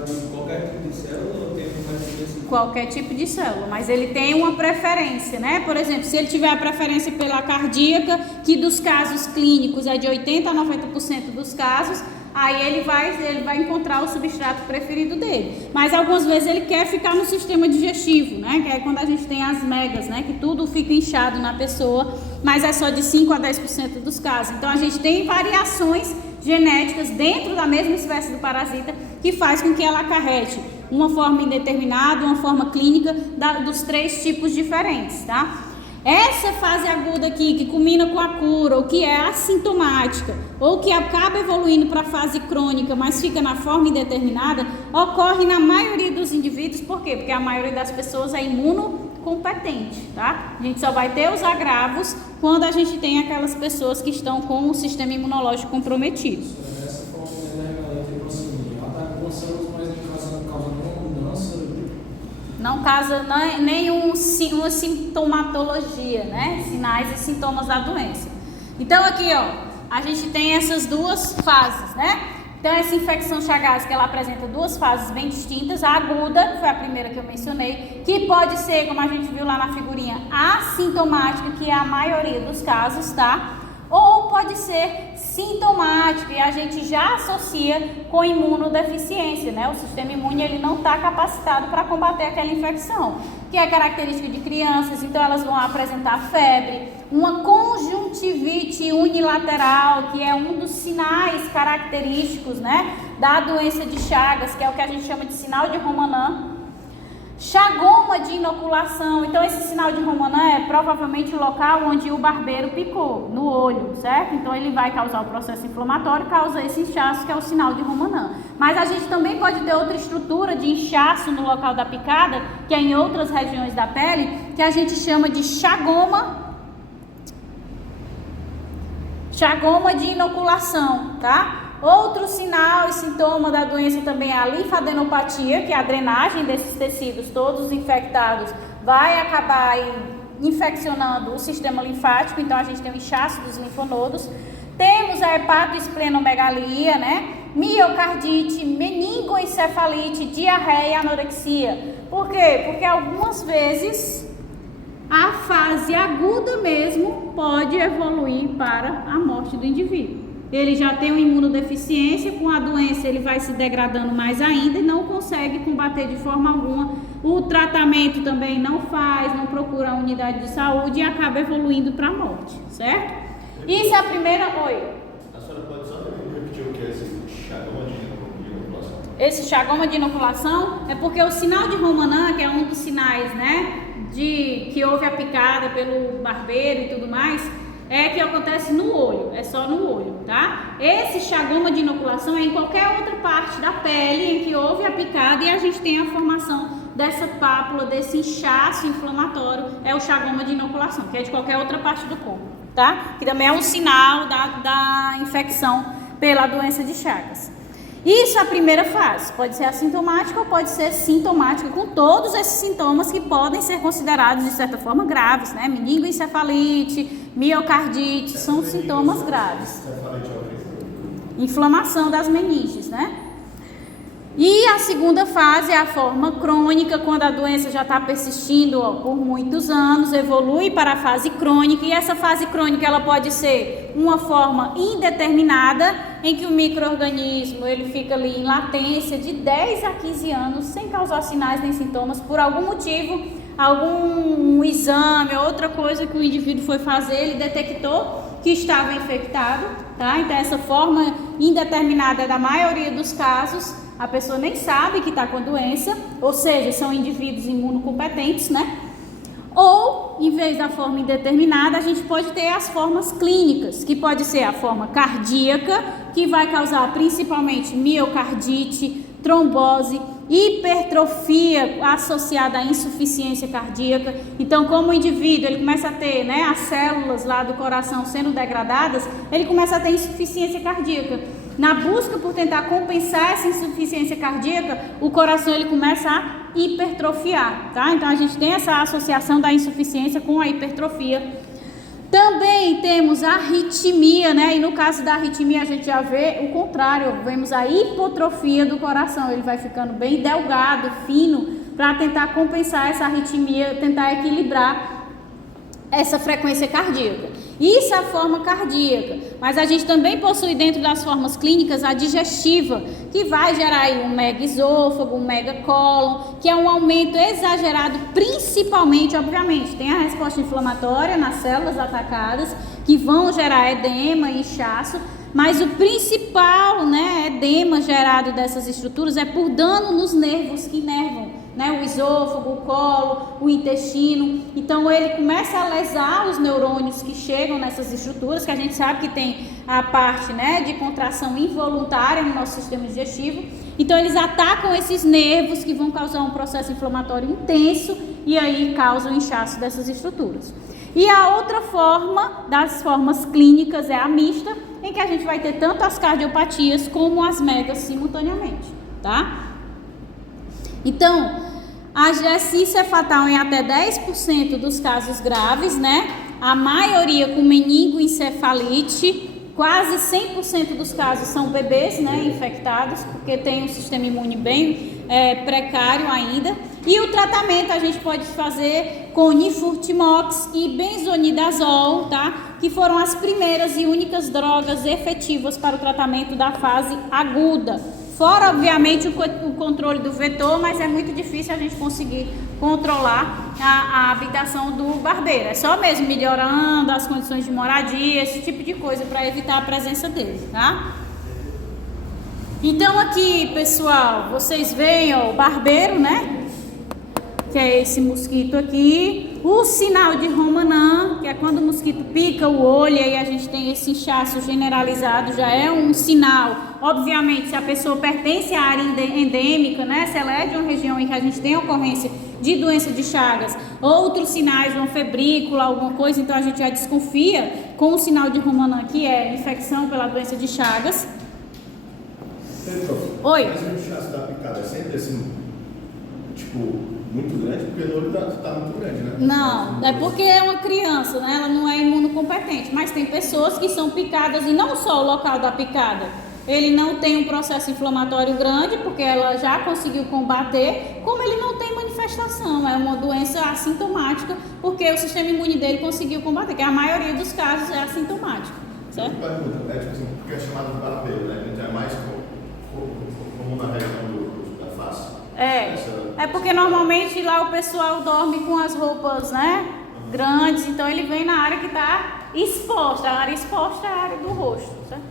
usar qualquer tipo de célula ou tem mais específico? Qualquer tipo de célula, mas ele tem uma preferência, né? Por exemplo, se ele tiver a preferência pela cardíaca, que dos casos clínicos é de 80% a 90% dos casos, aí ele vai encontrar o substrato preferido dele. Mas algumas vezes ele quer ficar no sistema digestivo, né? Que é quando a gente tem as megas, né? Que tudo fica inchado na pessoa, mas é só de 5% a 10% dos casos. Então a gente tem variações genéticas dentro da mesma espécie do parasita que faz com que ela acarrete uma forma indeterminada, uma forma clínica dos 3 tipos diferentes, tá? Essa fase aguda aqui, que culmina com a cura, ou que é assintomática, ou que acaba evoluindo para a fase crônica, mas fica na forma indeterminada, ocorre na maioria dos indivíduos. Por quê? Porque a maioria das pessoas é imunocompetente, tá? A gente só vai ter os agravos quando a gente tem aquelas pessoas que estão com o sistema imunológico comprometido. Essa forma ela tem proximidade. Ela está com células, mas não causa nenhuma mudança. Não causa nenhuma sintomatologia, né? Sinais e sintomas da doença. Então aqui, ó, a gente tem essas 2 fases, né? Então essa infecção chagásica, ela apresenta 2 fases bem distintas. A aguda, que foi a primeira que eu mencionei, que pode ser, como a gente viu lá na figurinha, assintomática, que é a maioria dos casos, tá? Ou pode ser sintomática, e a gente já associa com imunodeficiência, né? O sistema imune, ele não está capacitado para combater aquela infecção, que é característica de crianças. Então elas vão apresentar febre, uma conjuntivite unilateral, que é um dos sinais característicos, né, da doença de Chagas, que é o que a gente chama de sinal de Romanin. Chagoma de inoculação. Então esse sinal de Romanin é provavelmente o local onde o barbeiro picou, no olho, certo? Então ele vai causar o processo inflamatório, causa esse inchaço, que é o sinal de Romanin. Mas a gente também pode ter outra estrutura de inchaço no local da picada, que é em outras regiões da pele, que a gente chama de chagoma de inoculação, tá? Outro sinal e sintoma da doença também é a linfadenopatia, que é a drenagem desses tecidos todos infectados vai acabar infeccionando o sistema linfático. Então a gente tem o inchaço dos linfonodos. Temos a hepatoesplenomegalia, né? Miocardite, meningoencefalite, diarreia e anorexia. Por quê? Porque algumas vezes a fase aguda mesmo pode evoluir para a morte do indivíduo. Ele já tem uma imunodeficiência, com a doença ele vai se degradando mais ainda e não consegue combater de forma alguma. O tratamento também não procura a unidade de saúde e acaba evoluindo para a morte, certo? Isso é a primeira... Oi? A senhora pode só repetir o que é esse chagoma de inoculação? Esse chagoma de inoculação é porque o sinal de Romanin, que é um dos sinais, né, que houve a picada pelo barbeiro e tudo mais, é que acontece no olho, é só no olho, tá? Esse chagoma de inoculação é em qualquer outra parte da pele em que houve a picada e a gente tem a formação dessa pápula, desse inchaço inflamatório, é o chagoma de inoculação, que é de qualquer outra parte do corpo, tá? Que também é um sinal da infecção pela doença de Chagas. Isso é a primeira fase, pode ser assintomática ou pode ser sintomática, com todos esses sintomas que podem ser considerados de certa forma graves, né? Meningoencefalite, miocardite, são sintomas graves. Inflamação das meninges, né? E a segunda fase é a forma crônica, quando a doença já está persistindo por muitos anos, evolui para a fase crônica, e essa fase crônica ela pode ser uma forma indeterminada, em que o micro-organismo ele fica ali em latência de 10 a 15 anos, sem causar sinais nem sintomas, por algum motivo algum exame, outra coisa que o indivíduo foi fazer, ele detectou que estava infectado, tá? Então essa forma indeterminada da maioria dos casos, a pessoa nem sabe que está com a doença, ou seja, são indivíduos imunocompetentes, né? Ou, em vez da forma indeterminada, a gente pode ter as formas clínicas, que pode ser a forma cardíaca, que vai causar principalmente miocardite, trombose, hipertrofia associada à insuficiência cardíaca. Então, como o indivíduo ele começa a ter, né, as células lá do coração sendo degradadas, ele começa a ter insuficiência cardíaca. Na busca por tentar compensar essa insuficiência cardíaca, o coração ele começa a hipertrofiar, tá? Então a gente tem essa associação da insuficiência com a hipertrofia. Também temos a arritmia, né? E no caso da arritmia a gente já vê o contrário, vemos a hipotrofia do coração, ele vai ficando bem delgado, fino, para tentar compensar essa arritmia, tentar equilibrar essa frequência cardíaca. Isso é a forma cardíaca, mas a gente também possui dentro das formas clínicas a digestiva, que vai gerar aí um megaesôfago, um megacólon, que é um aumento exagerado, principalmente, obviamente, tem a resposta inflamatória nas células atacadas, que vão gerar edema e inchaço, mas o principal, né, edema gerado dessas estruturas é por dano nos nervos que inervam, né, o esôfago, o colo, o intestino. Então ele começa a lesar os neurônios que chegam nessas estruturas, que a gente sabe que tem a parte, né, de contração involuntária no nosso sistema digestivo. Então eles atacam esses nervos que vão causar um processo inflamatório intenso e aí causam inchaço dessas estruturas. E a outra forma das formas clínicas é a mista, em que a gente vai ter tanto as cardiopatias como as megas simultaneamente, tá? Então, a gestência é fatal em até 10% dos casos graves, né? A maioria com meningoencefalite, quase 100% dos casos são bebês, né, infectados, porque tem um sistema imune bem precário ainda. E o tratamento a gente pode fazer com nifurtimox e benzonidazol, tá? Que foram as primeiras e únicas drogas efetivas para o tratamento da fase aguda. Fora, obviamente, o controle do vetor, mas é muito difícil a gente conseguir controlar a habitação do barbeiro. É só mesmo melhorando as condições de moradia, esse tipo de coisa, para evitar a presença dele, tá? Então aqui, pessoal, vocês veem, ó, o barbeiro, né? Que é esse mosquito aqui. O sinal de Romanin, que é quando o mosquito pica o olho e aí a gente tem esse inchaço generalizado, já é um sinal. Obviamente, se a pessoa pertence à área endêmica, né? Se ela é de uma região em que a gente tem ocorrência de doença de Chagas, outros sinais, uma febrícula, alguma coisa, então a gente já desconfia com o sinal de Romanin, que é infecção pela doença de Chagas. Oi? Mas o inchaço da picada é sempre assim, tipo, muito grande, porque o olho tá muito grande, né? Não, é porque é uma criança, né? Ela não é imunocompetente, mas tem pessoas que são picadas e não só o local da picada. Ele não tem um processo inflamatório grande, porque ela já conseguiu combater, como ele não tem manifestação, é uma doença assintomática, porque o sistema imune dele conseguiu combater, que a maioria dos casos é assintomático, certo? Pergunta, tipo assim, porque é chamado de barbeiro, né? Então é mais como na região da face. É porque normalmente lá o pessoal dorme com as roupas, né, grandes, então ele vem na área que está exposta, a área exposta é a área do rosto, certo?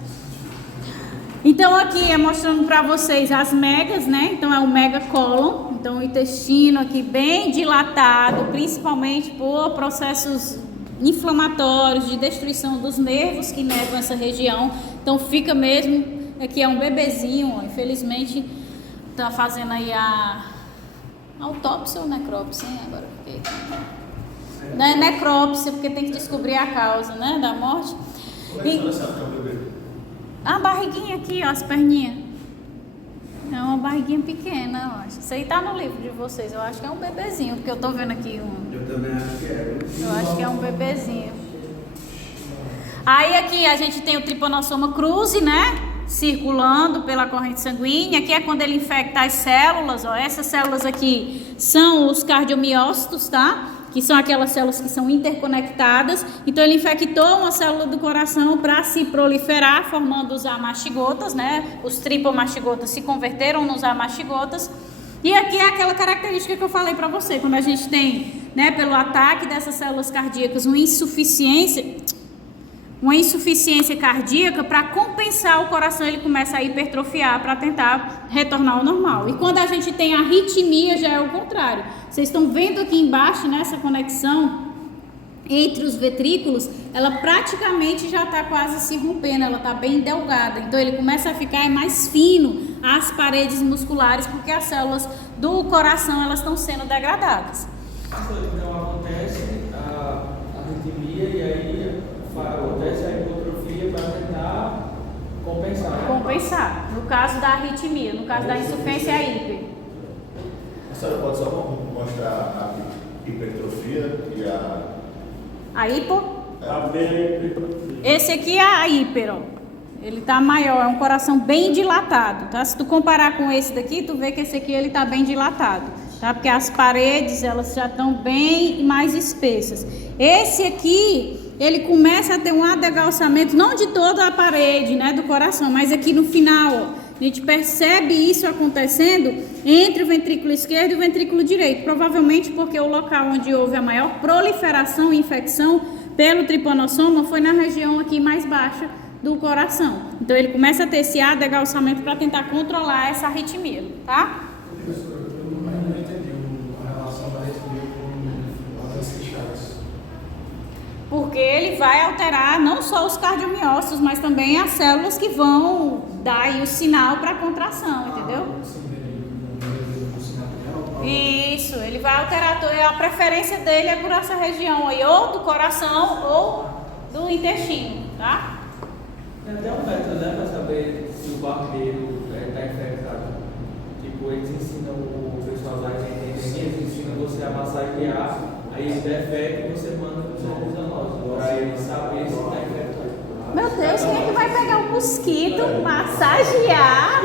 Então aqui é mostrando para vocês as megas, né, então é o megacólon, então o intestino aqui bem dilatado, principalmente por processos inflamatórios de destruição dos nervos que inervam essa região, então fica mesmo, aqui é um bebezinho, ó, infelizmente tá fazendo aí a autópsia ou necrópsia, hein? Agora porque não é necrópsia, porque tem que descobrir a causa, né, da morte. Como é que você sabe que é um bebê? A barriguinha aqui, ó, as perninhas. É uma barriguinha pequena, eu acho. Isso aí tá no livro de vocês. Eu acho que é um bebezinho, porque eu tô vendo aqui um. Eu também acho que é. Eu acho que é um bebezinho. Aí aqui a gente tem o Trypanosoma cruzi, né? Circulando pela corrente sanguínea, que é quando ele infecta as células, ó, essas células aqui são os cardiomiócitos, tá? Que são aquelas células que são interconectadas, então ele infectou uma célula do coração para se proliferar, formando os amastigotas, né? Os tripomastigotas se converteram nos amastigotas, E aqui é aquela característica que eu falei para você, quando a gente tem, né, pelo ataque dessas células cardíacas, uma insuficiência cardíaca, para compensar o coração, ele começa a hipertrofiar para tentar retornar ao normal. E quando a gente tem arritmia, já é o contrário. Vocês estão vendo aqui embaixo, nessa conexão entre os ventrículos, ela praticamente já está quase se rompendo, ela está bem delgada. Então ele começa a ficar mais fino as paredes musculares, porque as células do coração elas estão sendo degradadas. Então acontece a arritmia e aí acontece a hipotrofia para tentar compensar. Né? Compensar. No caso da arritmia, no caso da insuficiência é hiper. A senhora pode só mostrar a hipertrofia e a hipo? A B. Esse aqui é a hiper, ó. Ele tá maior, é um coração bem dilatado, tá? Se tu comparar com esse daqui, tu vê que esse aqui ele tá bem dilatado, tá? Porque as paredes, elas já estão bem mais espessas. Esse aqui, ele começa a ter um adegalçamento, não de toda a parede, né, do coração, mas aqui no final, ó. A gente percebe isso acontecendo entre o ventrículo esquerdo e o ventrículo direito, provavelmente porque o local onde houve a maior proliferação e infecção pelo tripanossoma foi na região aqui mais baixa do coração. Então ele começa a ter esse adegalçamento para tentar controlar essa arritmia, tá? Eu não entendi a relação da arritmia com a doença de Chagas. Porque ele vai alterar não só os cardiomiócitos, mas também as células que vão dar aí o sinal para a contração, entendeu? Isso, ele vai alterar, a preferência dele é por essa região aí, ou do coração ou do intestino, tá? Tem até um método, né, para saber se o barbeiro está infectado. Tipo, eles ensinam o pessoal da gente, eles ensinam você a massagear, aí se der febre, você manda para o seu usanose, para ele saber se está infectado. Meu Deus, quem é que vai pegar um mosquito, massagear?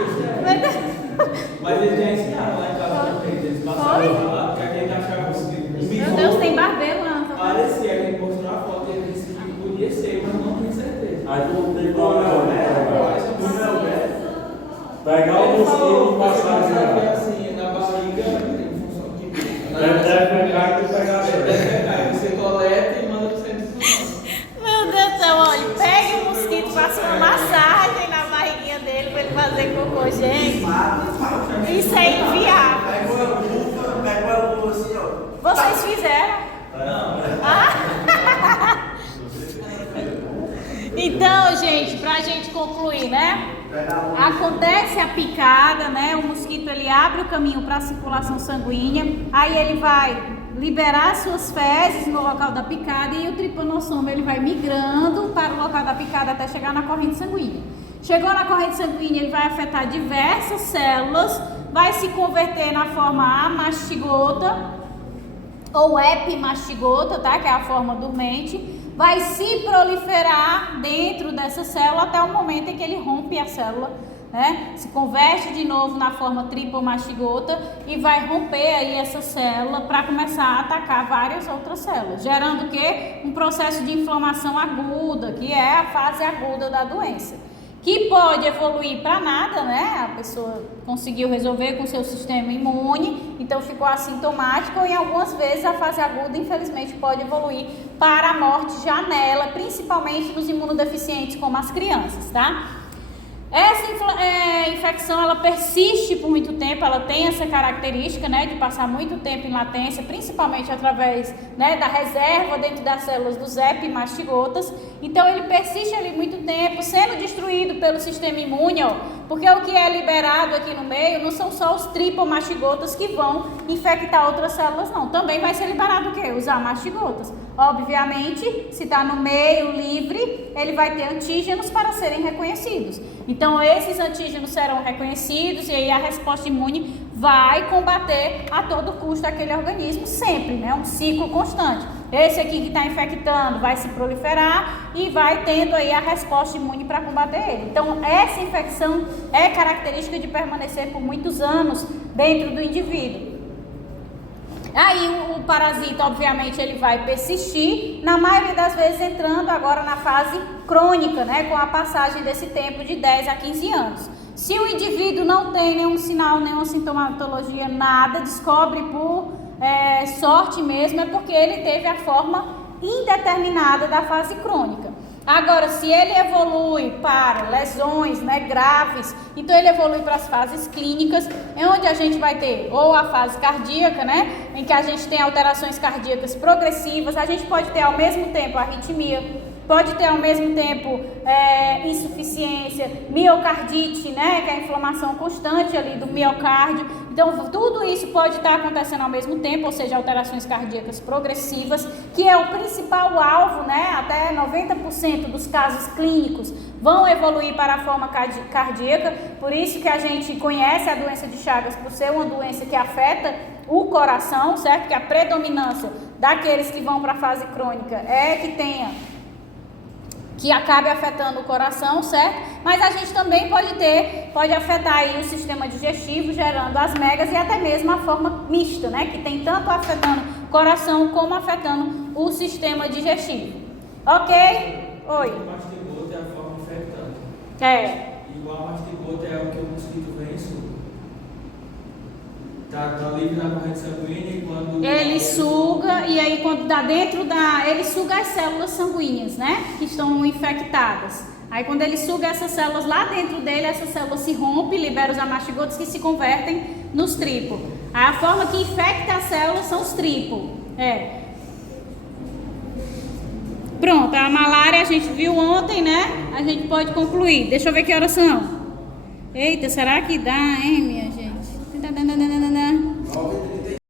Mas eles já ensinaram lá em casa também, eles passaram lá, porque a gente achava mosquito. Meu Deus, tem barbeiro lá. Parecia, a gente mostrou a foto e ele disse que podia ser, mas não tenho certeza. Aí tu não tem como pegar o mosquito e passar assim, na barriga, funciona tipo. Deve pegar e tu pegar Você coleta e manda pro centro de saúde. Meu Deus do céu, olha, pega o mosquito, faça uma massagem na barriguinha dele para ele fazer cocô, gente. Isso é inviável. Pega a luva assim, ó. Vocês fizeram? Não. Então, gente, pra gente concluir, né? Acontece a picada, né? O mosquito ele abre o caminho para a circulação sanguínea, aí ele vai liberar suas fezes no local da picada e o tripanossoma ele vai migrando para o local da picada até chegar na corrente sanguínea. Chegou na corrente sanguínea, ele vai afetar diversas células, vai se converter na forma amastigota ou epimastigota, tá? Que é a forma dormente. Vai se proliferar dentro dessa célula até o momento em que ele rompe a célula, né? Se converte de novo na forma tripomastigota e vai romper aí essa célula para começar a atacar várias outras células, gerando o quê? Um processo de inflamação aguda, que é a fase aguda da doença, que pode evoluir para nada, né? A pessoa conseguiu resolver com seu sistema imune, então ficou assintomático, e algumas vezes a fase aguda, infelizmente, pode evoluir para a morte já nela, principalmente nos imunodeficientes, como as crianças, tá? Essa infecção, ela persiste por muito tempo, ela tem essa característica, né, de passar muito tempo em latência, principalmente através, né, da reserva dentro das células dos epimastigotas. Então ele persiste ali muito tempo, sendo destruído pelo sistema imune, ó, porque o que é liberado aqui no meio não são só os tripomastigotas que vão infectar outras células, não. Também vai ser liberado o quê? Os amastigotas. Obviamente, se está no meio livre, ele vai ter antígenos para serem reconhecidos. Então, esses antígenos serão reconhecidos e aí a resposta imune vai combater a todo custo aquele organismo sempre, né? Um ciclo constante. Esse aqui que está infectando vai se proliferar e vai tendo aí a resposta imune para combater ele. Então, essa infecção é característica de permanecer por muitos anos dentro do indivíduo. Aí o parasita, obviamente, ele vai persistir, na maioria das vezes entrando agora na fase crônica, né, com a passagem desse tempo de 10 a 15 anos. Se o indivíduo não tem nenhum sinal, nenhuma sintomatologia, nada, descobre por sorte mesmo, é porque ele teve a forma indeterminada da fase crônica. Agora, se ele evolui para lesões, né, graves, então ele evolui para as fases clínicas, é onde a gente vai ter ou a fase cardíaca, né, em que a gente tem alterações cardíacas progressivas, a gente pode ter ao mesmo tempo arritmia, pode ter ao mesmo tempo insuficiência, miocardite, né, que é a inflamação constante ali do miocárdio. Então, tudo isso pode estar acontecendo ao mesmo tempo, ou seja, alterações cardíacas progressivas, que é o principal alvo, né, até 90% dos casos clínicos vão evoluir para a forma cardíaca, por isso que a gente conhece a doença de Chagas por ser uma doença que afeta o coração, certo? Que a predominância daqueles que vão para a fase crônica é que acabe afetando o coração, certo? Mas a gente também pode afetar aí o sistema digestivo, gerando as megas e até mesmo a forma mista, né? Que tem tanto afetando o coração como afetando o sistema digestivo. Ok? Oi. O mastigota é a forma infectante. É. Igual a mastigota é o que o mosquito vem e suga. Tá livre na corrente sanguínea e quando... Ele suga e aí quando dá dentro da... Ele suga as células sanguíneas, né? Que estão infectadas. Aí quando ele suga essas células lá dentro dele, essas células se rompem, libera os amastigotos que se convertem nos tripos. Aí a forma que infecta as células são os tripos. Pronto, a malária a gente viu ontem, né? A gente pode concluir. Deixa eu ver que horas são. Eita, será que dá, hein, minha